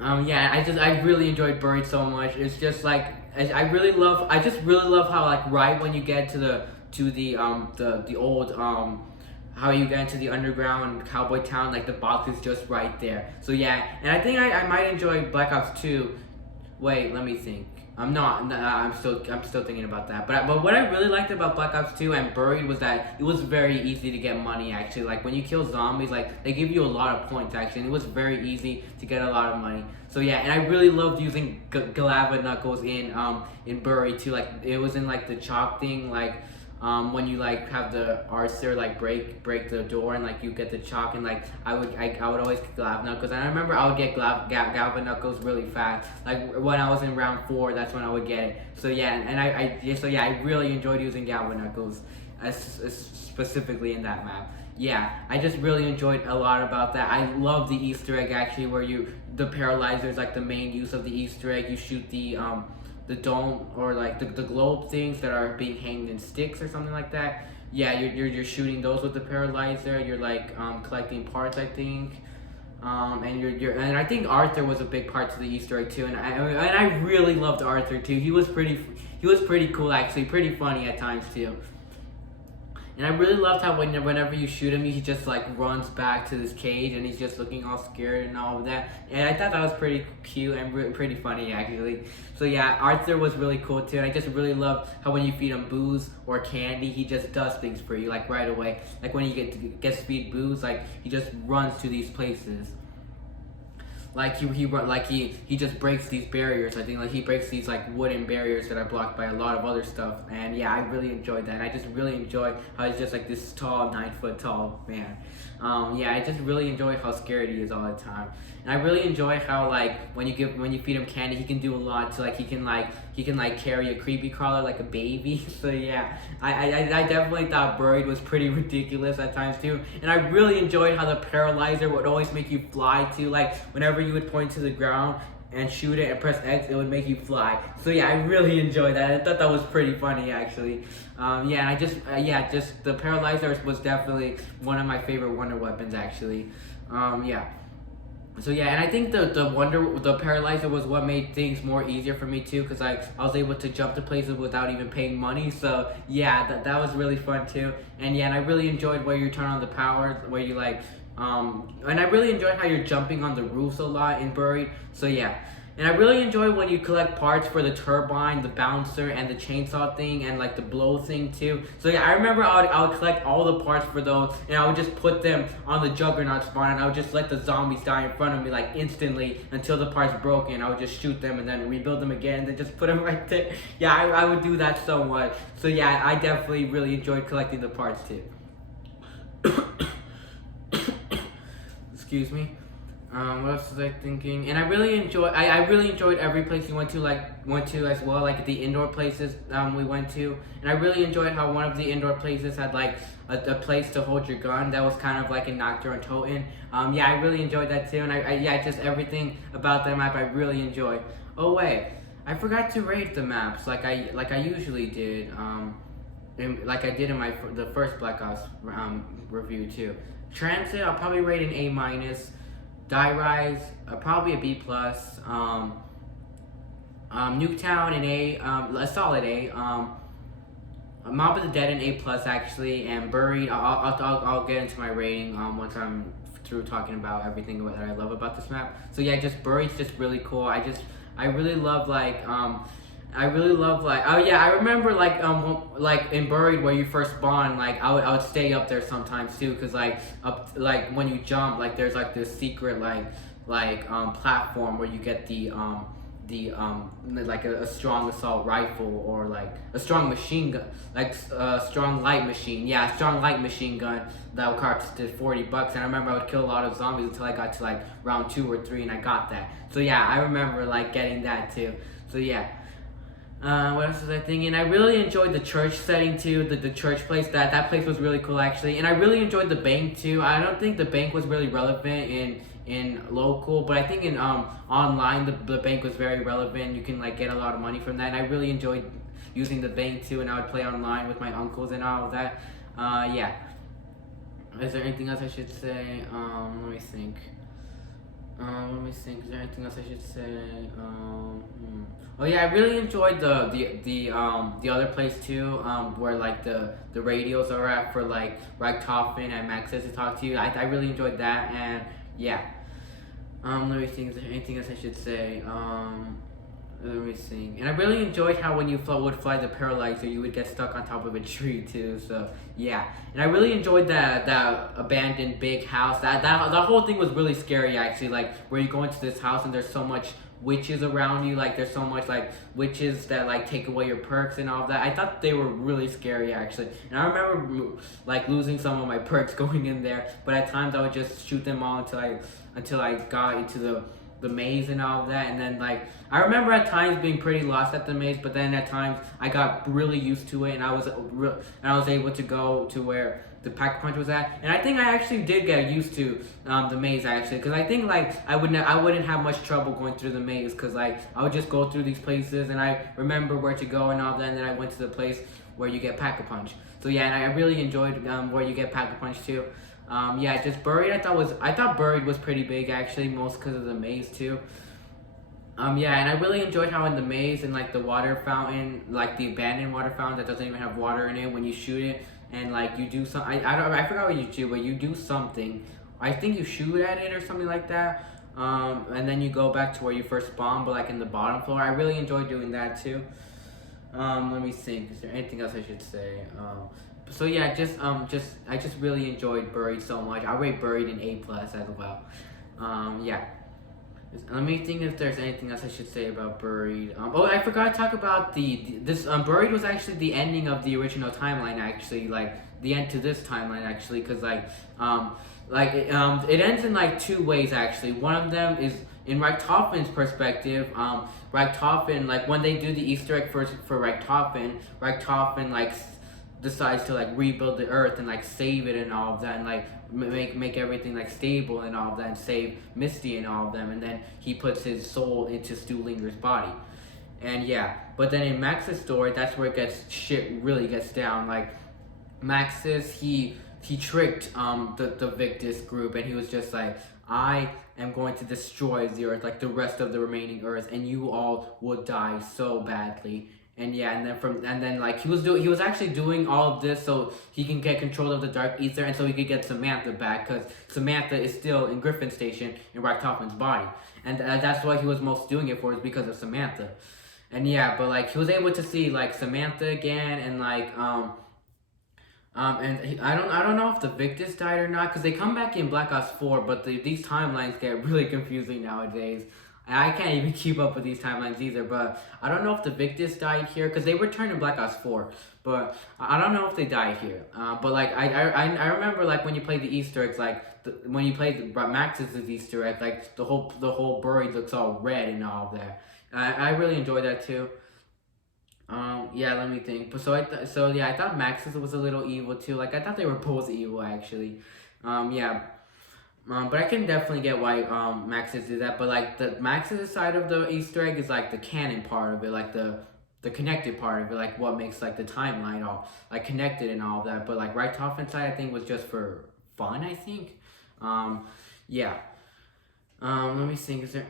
Yeah, I really enjoyed Buried so much. It's just like I really love. I just really love how like right when you get to the old how you get into the underground cowboy town, like the box is just right there. So yeah, and I think I might enjoy Black Ops 2. Wait, let me think. I'm not. I'm still thinking about that. But what I really liked about Black Ops 2 and Buried was that it was very easy to get money. Actually, like when you kill zombies, like they give you a lot of points. Actually, and it was very easy to get a lot of money. So yeah, and I really loved using Galava Knuckles in Buried too. Like it was in like the chalk thing, like. When you like have the Arthur like break the door and like you get the chalk and like I would always get Galava Knuckles, and I remember I would get Galava Knuckles really fast. Like when I was in round 4, that's when I would get it. So yeah, and I really enjoyed using Galava Knuckles, specifically in that map. Yeah, I just really enjoyed a lot about that. I love the Easter egg actually, where the paralyzer is like the main use of the Easter egg. You shoot the dome or like the globe things that are being hanged in sticks or something like that. Yeah, you're shooting those with the paralyzer. You're like collecting parts, I think. And I think Arthur was a big part to the Easter egg too. And I really loved Arthur too. He was pretty cool actually, pretty funny at times too. And I really loved how whenever you shoot him, he just like runs back to this cage and he's just looking all scared and all of that. And I thought that was pretty cute and pretty funny actually. So yeah, Arthur was really cool too. And I just really loved how when you feed him booze or candy, he just does things for you like right away. Like when you get to feed booze, like he just runs to these places. Like he just breaks these barriers. I think like he breaks these like wooden barriers that are blocked by a lot of other stuff. And yeah, I really enjoyed that. And I just really enjoyed how he's just like this tall, 9-foot tall man. Yeah, I just really enjoy how scared he is all the time. And I really enjoy how like when you feed him candy, he can do a lot. So like he can carry a creepy crawler like a baby. So yeah, I definitely thought Buried was pretty ridiculous at times too. And I really enjoyed how the paralyzer would always make you fly too. Like whenever you would point to the ground and shoot it and press X, it would make you fly. So yeah, I really enjoyed that. I thought that was pretty funny actually. Yeah, and I just the paralyzer was definitely one of my favorite wonder weapons actually. Yeah. So yeah, and I think the paralyzer was what made things more easier for me too, because I was able to jump to places without even paying money. So yeah, that was really fun too. And yeah, and I really enjoyed where you turn on the power, where you like and I really enjoyed how you're jumping on the roofs a lot in Buried. So yeah. And I really enjoy when you collect parts for the turbine, the bouncer, and the chainsaw thing, and like the blow thing too. So yeah, I remember I would collect all the parts for those, and I would just put them on the Juggernaut spawn, and I would just let the zombies die in front of me like instantly until the parts broke, and I would just shoot them and then rebuild them again, and then just put them right there. Yeah, I would do that so much. So yeah, I definitely really enjoyed collecting the parts too. Excuse me. What else was I thinking? And I really enjoyed every place we went to as well, like the indoor places we went to. And I really enjoyed how one of the indoor places had like a place to hold your gun that was kind of like in Nocturne and Toten. Yeah, I really enjoyed that too. And I just everything about that map I really enjoyed. Oh wait, I forgot to rate the maps like I usually did. Like I did in the first Black Ops review too. Transit, I'll probably rate an A-. Die Rise, probably a B+. Nuketown an A, a solid A. Mob of the Dead an A+ actually, and Buried. I'll get into my rating once I'm through talking about everything that I love about this map. So yeah, just Buried's just really cool. I really love oh yeah, I remember like in Buried where you first spawn, like I would stay up there sometimes too, cause like when you jump, like there's like this secret platform where you get like a strong assault rifle or like a strong machine gun, like a strong light machine. Yeah, a strong light machine gun that would cost $40. And I remember I would kill a lot of zombies until I got to like round 2 or 3 and I got that. So yeah, I remember like getting that too. So yeah. What else was I thinking? I really enjoyed the church setting too, the church place. That place was really cool actually. And I really enjoyed the bank too. I don't think the bank was really relevant in local, but I think in online the bank was very relevant. You can like get a lot of money from that. And I really enjoyed using the bank too, and I would play online with my uncles and all of that. Yeah. Is there anything else I should say? Let me think. Let me think. Is there anything else I should say? Oh yeah, I really enjoyed the other place too. Where like the radios are at for like Reichtofen and Maxis to talk to you. I really enjoyed that, and yeah. Let me think. Is there anything else I should say? Let me think. And I really enjoyed how when you would fly the paralyzer, you would get stuck on top of a tree too. So yeah, and I really enjoyed that abandoned big house. That whole thing was really scary actually. Like where you go into this house and there's so much witches around you. Like there's so much like witches that like take away your perks and all of that. I thought they were really scary actually. And I remember like losing some of my perks going in there. But at times I would just shoot them all until I got into the maze and all of that. And then like I remember at times being pretty lost at the maze, but then at times I got really used to it, and I was able to go to where the Pack-a-Punch was at. And I think I actually did get used to the maze actually, because I think like I wouldn't have much trouble going through the maze, because like I would just go through these places and I remember where to go and all that. And then I went to the place where you get Pack-a-Punch. So yeah, and I really enjoyed where you get Pack-a-Punch too. Yeah, just Buried. I thought Buried was pretty big actually, most because of the maze too. Yeah, and I really enjoyed how in the maze and like the water fountain, like the abandoned water fountain that doesn't even have water in it, when you shoot it and like you do some, I forgot what you do, but you do something. I think you shoot at it or something like that. And then you go back to where you first spawned, but like in the bottom floor. I really enjoyed doing that too. Let me think. Is there anything else I should say? So yeah, I just really enjoyed Buried so much. I rate Buried an A+ as well. Yeah. Let me think if there's anything else I should say about Buried. Oh, I forgot to talk about this. Buried was actually the ending of the original timeline. Actually, like the end to this timeline. Actually, because it ends in like two ways. Actually, one of them is in Richthofen's perspective. Richthofen, like when they do the Easter egg for Richthofen like decides to like rebuild the earth and like save it and all of that, and like make everything like stable and all of that, and save Misty and all of them, and then he puts his soul into Stu Linger's body. And yeah, but then in Max's story, that's where shit really gets down. Like Max's, he tricked the Victus group, and he was just like, I am going to destroy the earth, like the rest of the remaining earth, and you all will die so badly. And yeah, and then like he was actually doing all of this so he can get control of the Dark Ether, and so he could get Samantha back, because Samantha is still in Griffin Station in Richthofen's body, and that's why he was most doing it for, is because of Samantha. And yeah, but like he was able to see like Samantha again, and like I don't know if the Victus died or not, because they come back in Black Ops 4, but these timelines get really confusing nowadays. I can't even keep up with these timelines either, but I don't know if the Victus died here, because they returned in Black Ops 4, but I don't know if they died here. But like I remember like when you played the Easter eggs, like when you played Max's Easter egg, like the whole Buried looks all red and all of that. I really enjoyed that too. Yeah, let me think. But so yeah, I thought Max's was a little evil too. Like I thought they were both evil actually. Yeah. But I can definitely get why Max's did that. But like the Max's side of the Easter egg is like the canon part of it, like the connected part of it, like what makes like the timeline all like connected and all of that. But like Richthofen's side, I think, was just for fun, I think. Yeah. Let me think. Is there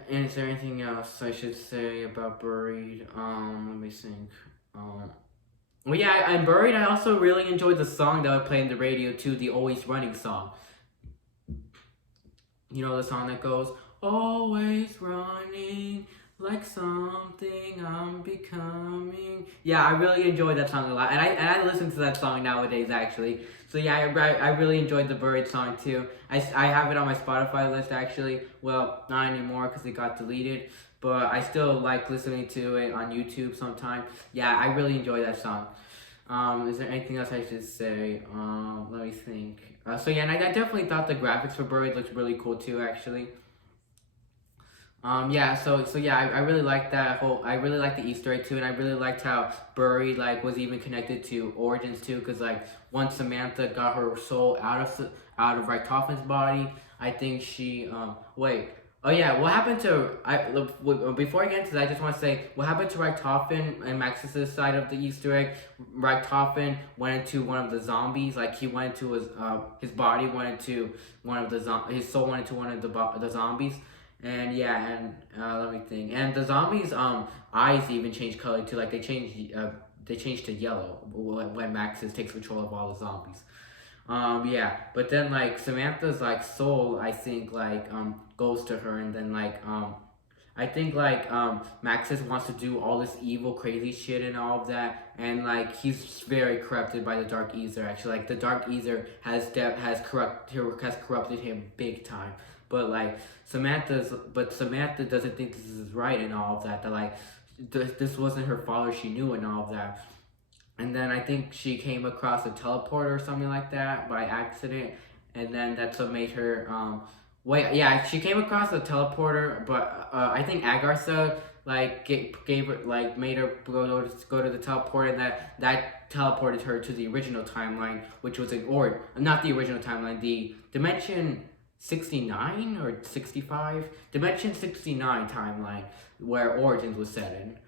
anything else I should say about Buried? Let me think. Well, yeah, I'm Buried. I also really enjoyed the song that would play in the radio too, the Always Running song. You know the song that goes, always running like something I'm becoming. Yeah, I really enjoyed that song a lot, and I listen to that song nowadays actually. So yeah, I really enjoyed the Buried song too. I have it on my Spotify list actually. Well, not anymore because it got deleted, but I still like listening to it on YouTube sometimes. Yeah, I really enjoy that song. Is there anything else I should say? Let me think. So yeah, and I definitely thought the graphics for Buried looked really cool too, actually. Yeah, so yeah, I really liked I really liked the Easter egg too, and I really liked how Buried like was even connected to Origins too, because like once Samantha got her soul out of Richthofen's body, I think she wait. Oh yeah, what happened to before I get into that, I just want to say what happened to Richthofen and Max's side of the Easter egg. Richthofen went into one of the zombies, like he went into his body went into one of the his soul went into one of the zombies, And yeah, and let me think. And the zombies' eyes even change color too. Like they change to yellow when Maxis takes control of all the zombies. Yeah, but then like Samantha's like soul, I think like goes to her, and then like I think like Maxis wants to do all this evil, crazy shit and all of that, and like he's very corrupted by the Dark Ether. Actually, like the Dark Ether has corrupted him big time. But like Samantha doesn't think this is right and all of that. That like this wasn't her father, she knew and all of that. And then I think she came across a teleporter or something like that by accident, and then that's what made her wait, yeah, she came across a teleporter, but I think Agartha like gave her like made her go to the teleporter, and that teleported her to the original timeline, which was or not the original timeline, the dimension 69 or 65, dimension 69 timeline where Origins was set in.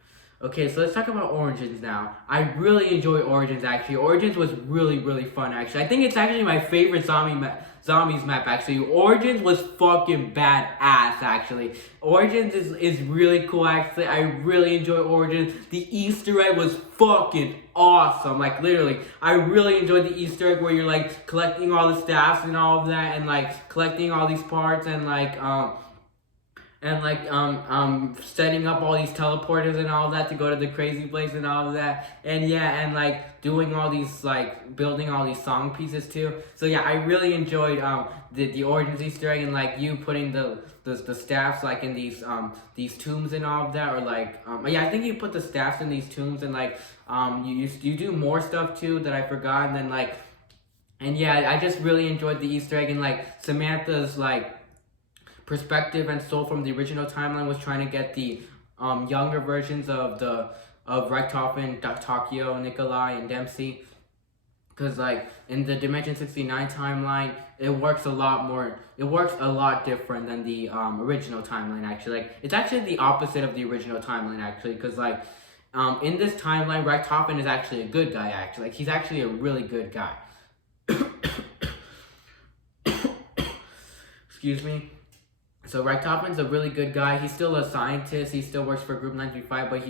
Okay, so let's talk about Origins now. I really enjoy Origins actually. Origins was really fun actually. I think it's actually my favorite zombies map actually. Origins was fucking badass actually. Origins is really cool actually. I really enjoy Origins. The Easter egg was fucking awesome. Like literally, I really enjoyed the Easter egg where you're like collecting all the staffs and all of that, and like collecting all these parts, and like setting up all these teleporters and all of that to go to the crazy place and all of that, and yeah, and like doing all these like building all these song pieces too. So yeah, I really enjoyed the Origins Easter egg, and like you putting the staffs like in these tombs and all of that, or like yeah, I think you put the staffs in these tombs, and like you do more stuff too that I forgot, and then like, and yeah, I just really enjoyed the Easter egg, and like Samantha's like perspective and soul from the original timeline was trying to get the younger versions of Richtofen, Takio, Nikolai, and Dempsey. Because like in the Dimension 69 timeline, it works a lot different than the original timeline actually. Like it's actually the opposite of the original timeline actually, because like in this timeline, Richtofen is actually a good guy actually. Like he's actually a really good guy. Excuse me. So Richtofen's a really good guy. He's still a scientist. He still works for Group 935, but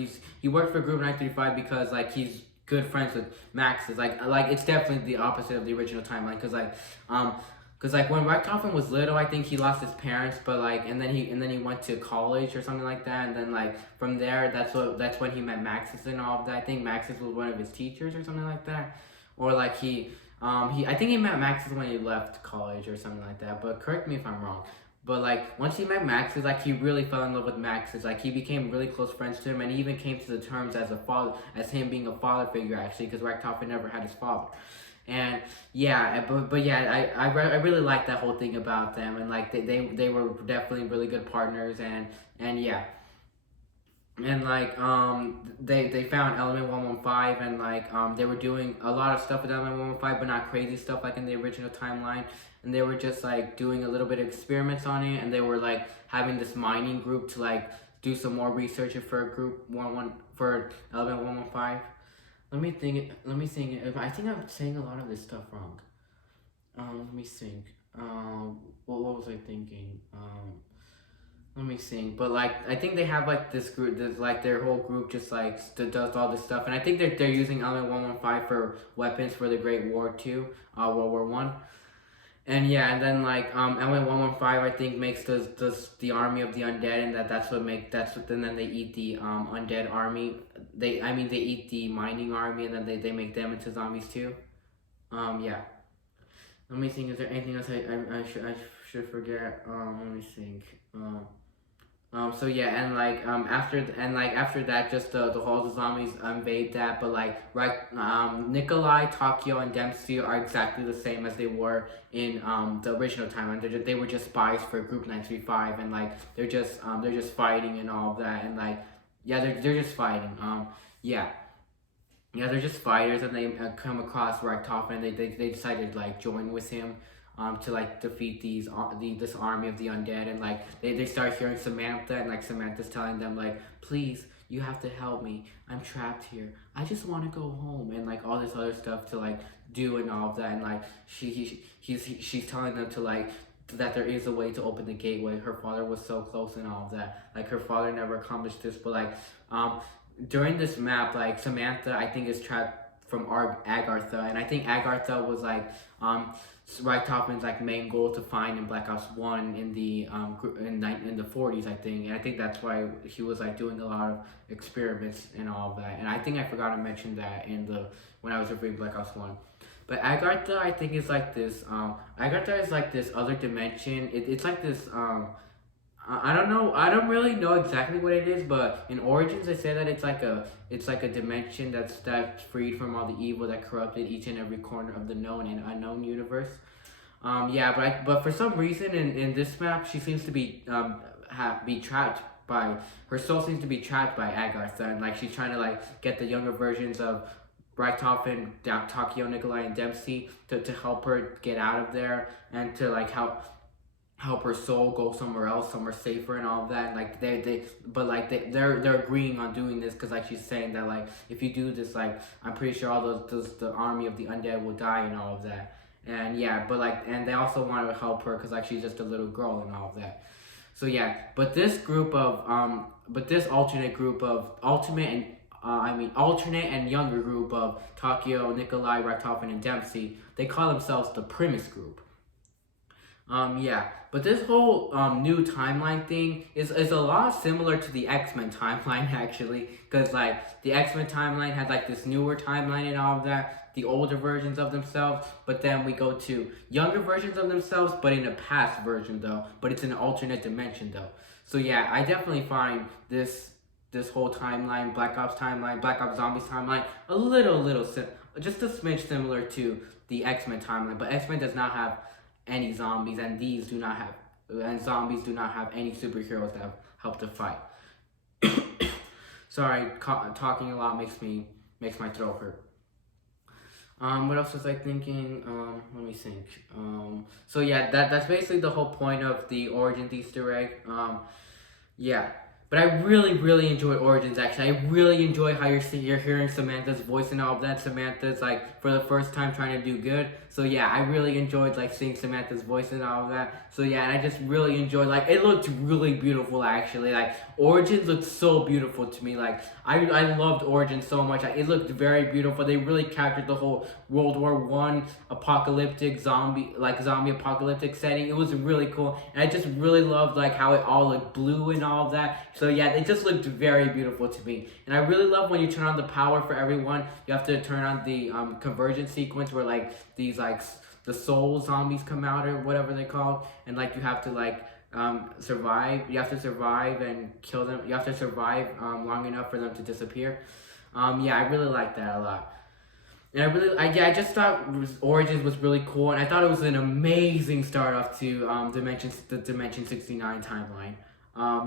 he works for Group 935 because like he's good friends with Max. It's like it's definitely the opposite of the original timeline, because like when Richtofen was little, I think he lost his parents, but like and then he went to college or something like that, and then like from there that's when he met Maxis and all of that. I think Maxis was one of his teachers or something like that, or like I think he met Maxis when he left college or something like that. But correct me if I'm wrong. But like once he met Maxis, like he really fell in love with Maxis. Like he became really close friends to him, and he even came to the terms as him being a father figure actually, because Richtofen never had his father. And yeah, but yeah, I really like that whole thing about them, and like they were definitely really good partners, and yeah. And like they found Element 115, and like they were doing a lot of stuff with Element 115, but not crazy stuff like in the original timeline. And they were just like doing a little bit of experiments on it, and they were like having this mining group to like do some more research for group for Element 115. Let me think. I think I'm saying a lot of this stuff wrong. Let me think. What was I thinking? Let me think. But like, I think they have like this group, like their whole group just like does all this stuff, and I think they're using Element 115 for weapons for the Great War too, World War One. And yeah, and then like Element 115 I think makes the army of the undead, and and then they eat the undead army. They eat the mining army, and then they make them into zombies too. Yeah. Let me think. Is there anything else I should forget? Let me think. So yeah, and like after that, just the whole zombies invade that, but like Nikolai, Takio, and Dempsey are exactly the same as they were in the original timeline. They were just spies for Group 935, and like they're just fighting and all of that, and like yeah, they're just fighting. Yeah. Yeah, they're just fighters, and they come across Richtofen, and they decided to like join with him to like defeat this army of the undead, and like they start hearing Samantha, and like Samantha's telling them like, please, you have to help me, I'm trapped here, I just want to go home, and like all this other stuff to like do and all of that, and like she's telling them to like that there is a way to open the gateway. Her father was so close and all of that. Like her father never accomplished this, but like during this map, like Samantha I think is trapped from Agartha, and I think Agartha was like Richtofer's like main goal to find in Black Ops 1 in the in the 40s, I think. And I think that's why he was like doing a lot of experiments and all of that. And I think I forgot to mention that in the when I was reviewing Black Ops 1. But Agartha I think is like this Agartha is like this other dimension. It's like this I don't know. I don't really know exactly what it is, but in Origins they say that it's like a dimension that's freed from all the evil that corrupted each and every corner of the known and unknown universe. Yeah, but for some reason in this map she seems to be be trapped by her soul seems to be trapped by Agartha, and like she's trying to like get the younger versions of Richtofen, Takeo, Nikolai, and Dempsey to help her get out of there and to like help her soul go somewhere else, somewhere safer and all of that. And like they're agreeing on doing this because like she's saying that like if you do this, like I'm pretty sure all the army of the undead will die and all of that. And yeah, but like and they also want to help her because like she's just a little girl and all of that. So yeah, but this alternate group of alternate and younger group of Takeo, Nikolai, Richtofen, and Dempsey, they call themselves the Primus group. Yeah, but this whole new timeline thing is a lot similar to the X-Men timeline actually, because like the X-Men timeline had like this newer timeline and all of that, the older versions of themselves, but then we go to younger versions of themselves, but in a past version though, but it's in an alternate dimension though. So yeah, I definitely find this whole timeline, Black Ops Zombies timeline, just a smidge similar to the X-Men timeline, but X-Men does not have any zombies, and zombies do not have any superheroes that help to fight. Sorry, talking a lot makes my throat hurt. What else was I thinking? Let me think. So yeah, that's basically the whole point of the Origins Easter egg. Yeah. But I really enjoy Origins actually. I really enjoy how you're hearing Samantha's voice and all of that. Samantha's like for the first time trying to do good. So yeah, I really enjoyed like seeing Samantha's voice and all of that. So yeah, and I just really enjoyed like it looked really beautiful actually. Like Origins looked so beautiful to me. Like I loved Origins so much. It looked very beautiful. They really captured the whole World War I apocalyptic zombie apocalyptic setting. It was really cool. And I just really loved like how it all looked blue and all of that. So yeah, it just looked very beautiful to me. And I really love when you turn on the power for everyone. You have to turn on the convergence sequence where like these like the soul zombies come out or whatever they call, and like you have to like survive. You have to survive and kill them. You have to survive long enough for them to disappear. Yeah, I really like that a lot. And I just thought Origins was really cool, and I thought it was an amazing start off to the Dimension 69 timeline.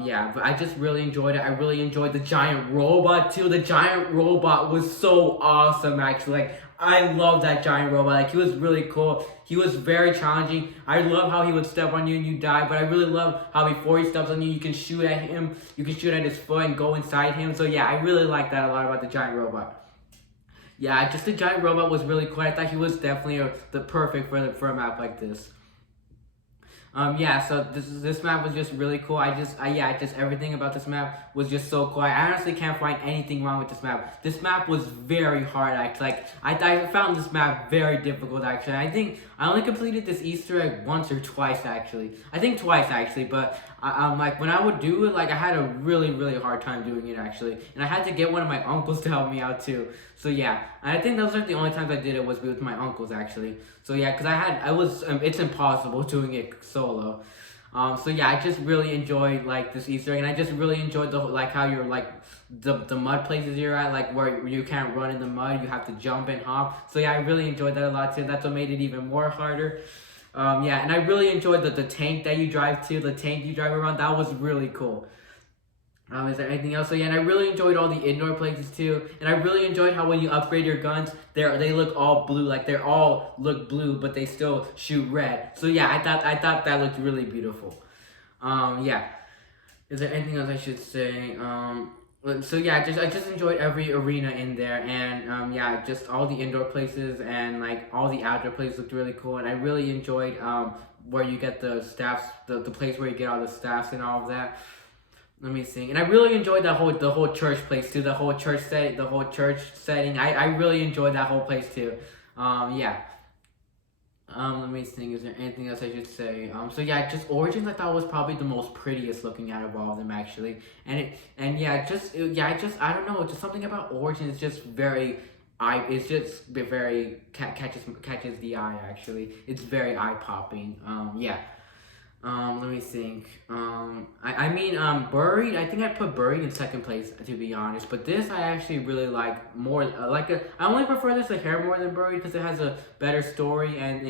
Yeah, but I just really enjoyed it. I really enjoyed the giant robot too. The giant robot was so awesome actually. Like I love that giant robot. Like he was really cool. He was very challenging. I love how he would step on you and you die, but I really love how before he steps on you, you can shoot at him. You can shoot at his foot and go inside him. So yeah, I really like that a lot about the giant robot. Yeah, just the giant robot was really cool. I thought he was definitely the perfect for a map like this. Yeah, so this map was just really cool. Just everything about this map was just so cool. I honestly can't find anything wrong with this map. This map was very hard actually. Like I found this map very difficult actually. I think I only completed this Easter egg once or twice actually. I think twice actually, but like when I would do it, like I had a really hard time doing it actually, and I had to get one of my uncles to help me out too. So yeah, and I think those are the only times I did it was with my uncles actually. So yeah, because it's impossible doing it solo. So yeah, I just really enjoyed like this Easter egg, and I just really enjoyed how you're like the mud places you're at, like where you can't run in the mud, you have to jump and hop. So yeah, I really enjoyed that a lot too. That's what made it even more harder. Yeah, and I really enjoyed the tank that you drive to, the tank you drive around. That was really cool. Is there anything else? So yeah, and I really enjoyed all the indoor places too, and I really enjoyed how when you upgrade your guns, they look all blue, like they all look blue, but they still shoot red. So yeah, I thought that looked really beautiful. Yeah. Is there anything else I should say? So yeah, I just enjoyed every arena in there, and yeah, just all the indoor places and like all the outdoor places looked really cool, and I really enjoyed where you get the staffs, the place where you get all the staffs and all of that. Let me see. And I really enjoyed the whole church place too. The whole church setting. I really enjoyed that whole place too. Yeah. Let me think. Is there anything else I should say? So yeah, just Origins I thought was probably the most prettiest looking out of all of them actually. I don't know, just something about Origins just very it's just very catches the eye actually. It's very eye popping. Yeah. Let me think. Buried. I think I put Buried in second place to be honest. But this I actually really like more. I only prefer this to Hair more than Buried because it has a better story and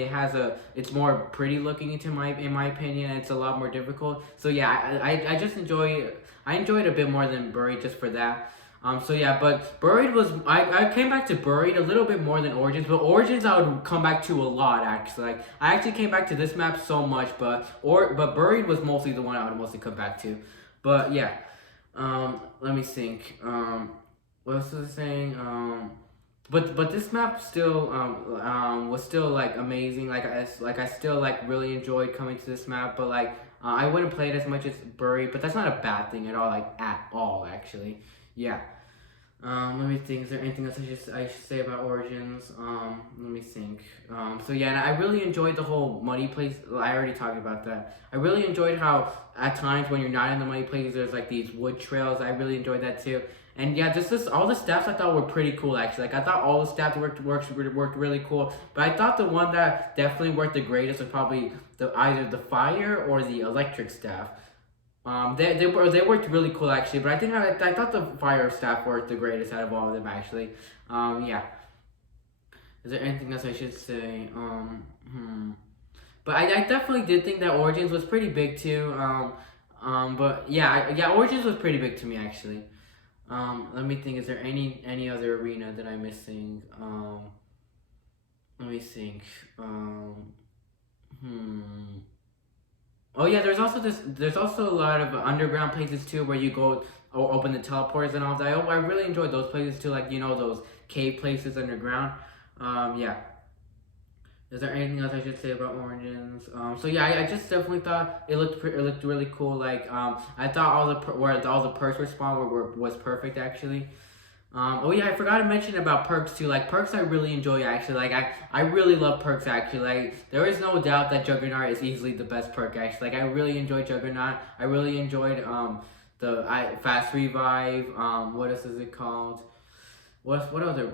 it's more pretty looking in my opinion. And it's a lot more difficult. So yeah, I just enjoy. I enjoyed it a bit more than Buried just for that. So yeah, but Buried was I came back to Buried a little bit more than Origins, but Origins I would come back to a lot actually. Like I actually came back to this map so much, but Buried was mostly the one I would mostly come back to. But yeah, let me think. What else was I saying? But this map still was still like amazing. I still like really enjoyed coming to this map, but like I wouldn't play it as much as Buried, but that's not a bad thing at all. Like at all actually. Yeah. Let me think. Is there anything else I should say about Origins? Let me think. So yeah, and I really enjoyed the whole muddy place. I already talked about that. I really enjoyed how at times when you're not in the muddy places, there's like these wood trails. I really enjoyed that too. And yeah, just all the stats I thought were pretty cool actually. Like I thought all the stats worked really cool. But I thought the one that definitely worked the greatest was probably either the fire or the electric staff. They worked really cool actually, but I thought the fire staff worked the greatest out of all of them actually. Yeah. Is there anything else I should say? But I definitely did think that Origins was pretty big too. But yeah, Origins was pretty big to me actually. Let me think. Is there any other arena that I'm missing? Let me think. Oh yeah, There's also a lot of underground places too where you go or open the teleporters and all that. I really enjoyed those places too, like those cave places underground. Yeah. Is there anything else I should say about Origins? So yeah, I just definitely thought it looked really cool. Like I thought where all the perks were spawned was perfect actually. Oh yeah, I forgot to mention about perks too. Like perks I really enjoy actually. Like I really love perks actually. Like there is no doubt that Juggernaut is easily the best perk actually. Like I really enjoyed Juggernaut. I really enjoyed the fast revive. What else is it called? What other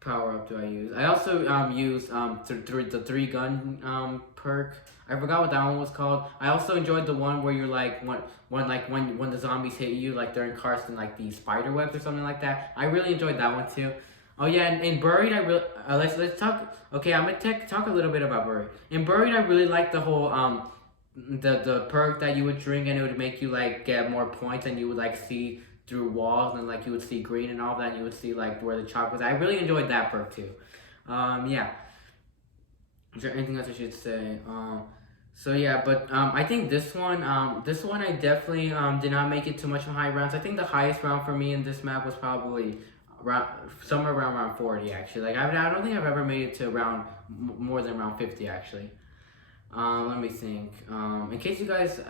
power up do I use? I also use the 3-gun perk. I forgot what that one was called. I also enjoyed the one where you're like when the zombies hit you, like they're encased in like these spider webs or something like that. I really enjoyed that one too. Oh yeah, and in Buried I really let's talk. Okay, I'm gonna talk a little bit about Buried. In Buried I really liked the whole the perk that you would drink and it would make you like get more points and you would like see through walls and like you would see green and all that and you would see like where the chalk was. I really enjoyed that perk too. Yeah. Is there anything else I should say? So yeah, but I think this one I definitely did not make it too much of high rounds. I think the highest round for me in this map was probably somewhere around round 40 actually. Like I don't think I've ever made it to more than round 50 actually. Let me think. In case you guys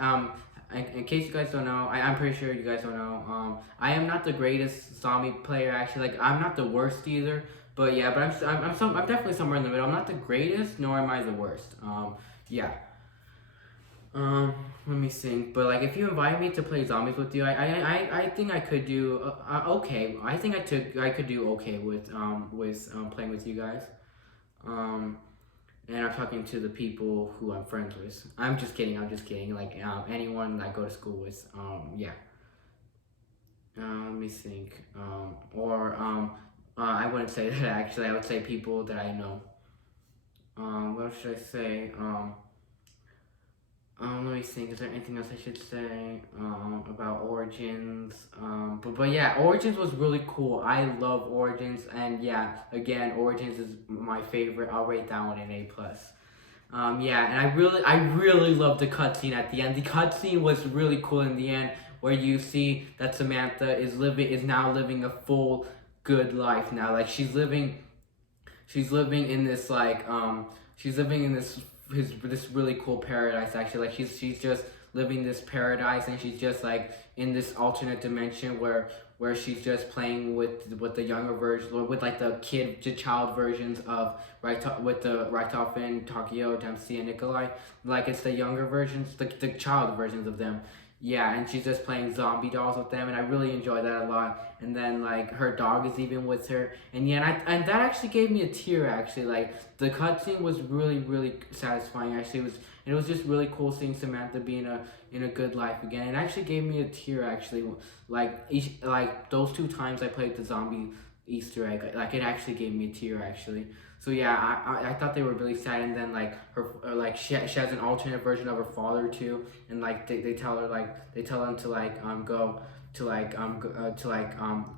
don't know, I'm pretty sure you guys don't know. I am not the greatest zombie player actually. Like I'm not the worst either. But yeah, I'm definitely somewhere in the middle. I'm not the greatest, nor am I the worst. Yeah. Let me think. But like, if you invite me to play zombies with you, I think I could do okay. I think I could do okay with playing with you guys. And I'm talking to the people who I'm friends with. I'm just kidding. Like anyone I go to school with. Yeah. Let me think. I wouldn't say that actually. I would say people that I know. What should I say? Let me think. Is there anything else I should say about Origins? But yeah, Origins was really cool. I love Origins, and yeah, again, Origins is my favorite. I'll rate that one an A+. Yeah, and I really love the cutscene at the end. The cutscene was really cool in the end, where you see that Samantha is now living a full good life now. Like she's living in this this really cool paradise. Actually, like she's just living this paradise, and she's just like in this alternate dimension where she's just playing with the younger version, or with like the child versions of with the Raitofin, Takeo, Dempsey, and Nikolai. Like it's the younger versions, the child versions of them. Yeah, and she's just playing zombie dolls with them, and I really enjoy that a lot. And then like her dog is even with her, and yeah, and that actually gave me a tear. Actually, like the cutscene was really satisfying. Actually, it was just really cool seeing Samantha be in a good life again. It actually gave me a tear. Actually, like those 2 times I played the zombie Easter egg, like it actually gave me a tear. Actually. So yeah, I thought they were really sad, and then like like she has an alternate version of her father too, and like they tell her they tell them to like go to like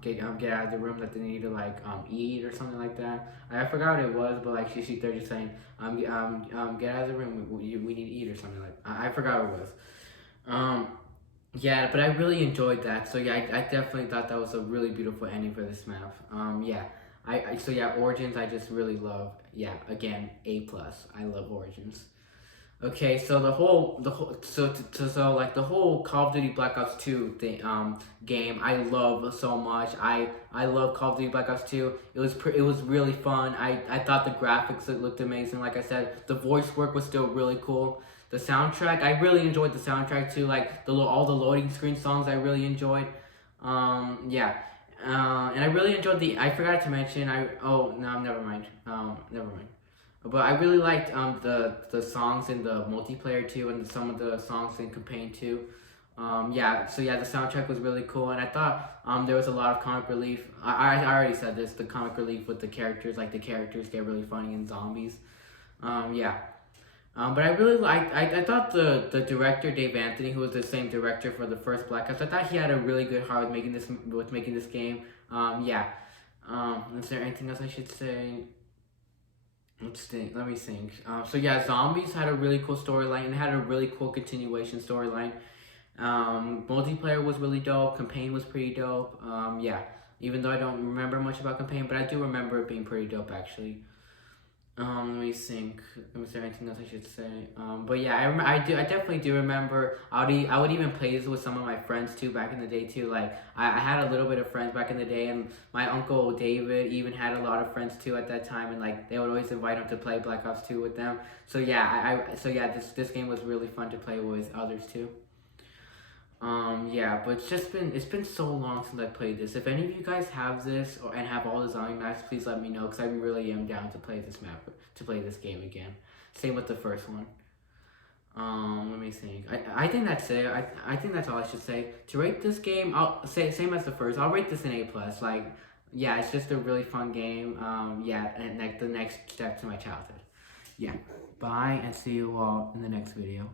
get out of the room, that they need to like eat or something like that. I forgot what it was, but like they're just saying get out of the room, we need to eat or something like I forgot what it was. Yeah, but I really enjoyed that. So yeah, I definitely thought that was a really beautiful ending for this map. Yeah. So yeah, Origins I just really love. Yeah, again, A+. I love Origins. Okay, so like the whole Call of Duty Black Ops 2 game I love so much. I love Call of Duty Black Ops 2. It was really fun. I thought the graphics looked amazing. Like I said, the voice work was still really cool. The soundtrack, I really enjoyed the soundtrack too. Like all the loading screen songs I really enjoyed. Yeah. And I really enjoyed I forgot to mention, oh, no, never mind. Never mind. But I really liked the songs in the multiplayer too, and some of the songs in campaign too. Yeah, so yeah, the soundtrack was really cool, and I thought there was a lot of comic relief. I already said this, the comic relief with the characters, like the characters get really funny in zombies. Yeah. But I really liked. I thought the director Dave Anthony, who was the same director for the first Black Ops, I thought he had a really good heart with making this game. Yeah. Is there anything else I should say? Let's think. Let me think. So yeah, Zombies had a really cool storyline and had a really cool continuation storyline. Multiplayer was really dope. Campaign was pretty dope. Yeah. Even though I don't remember much about campaign, but I do remember it being pretty dope actually. Let me think. Is there anything else I should say? But yeah, I definitely do remember. I would even play this with some of my friends too back in the day too. Like I had a little bit of friends back in the day, and my uncle David even had a lot of friends too at that time, and like they would always invite him to play Black Ops 2 with them. So yeah, this game was really fun to play with others too. Yeah, but it's been so long since I played this. If any of you guys have this and have all the zombie maps, please let me know, because I really am down to play this game again. Same with the first one. Let me think. I think that's it. I think that's all I should say. To rate this game, I'll say same as the first. I'll rate this an A+. Like, yeah, it's just a really fun game. Yeah, and like the next step to my childhood. Yeah. Bye, and see you all in the next video.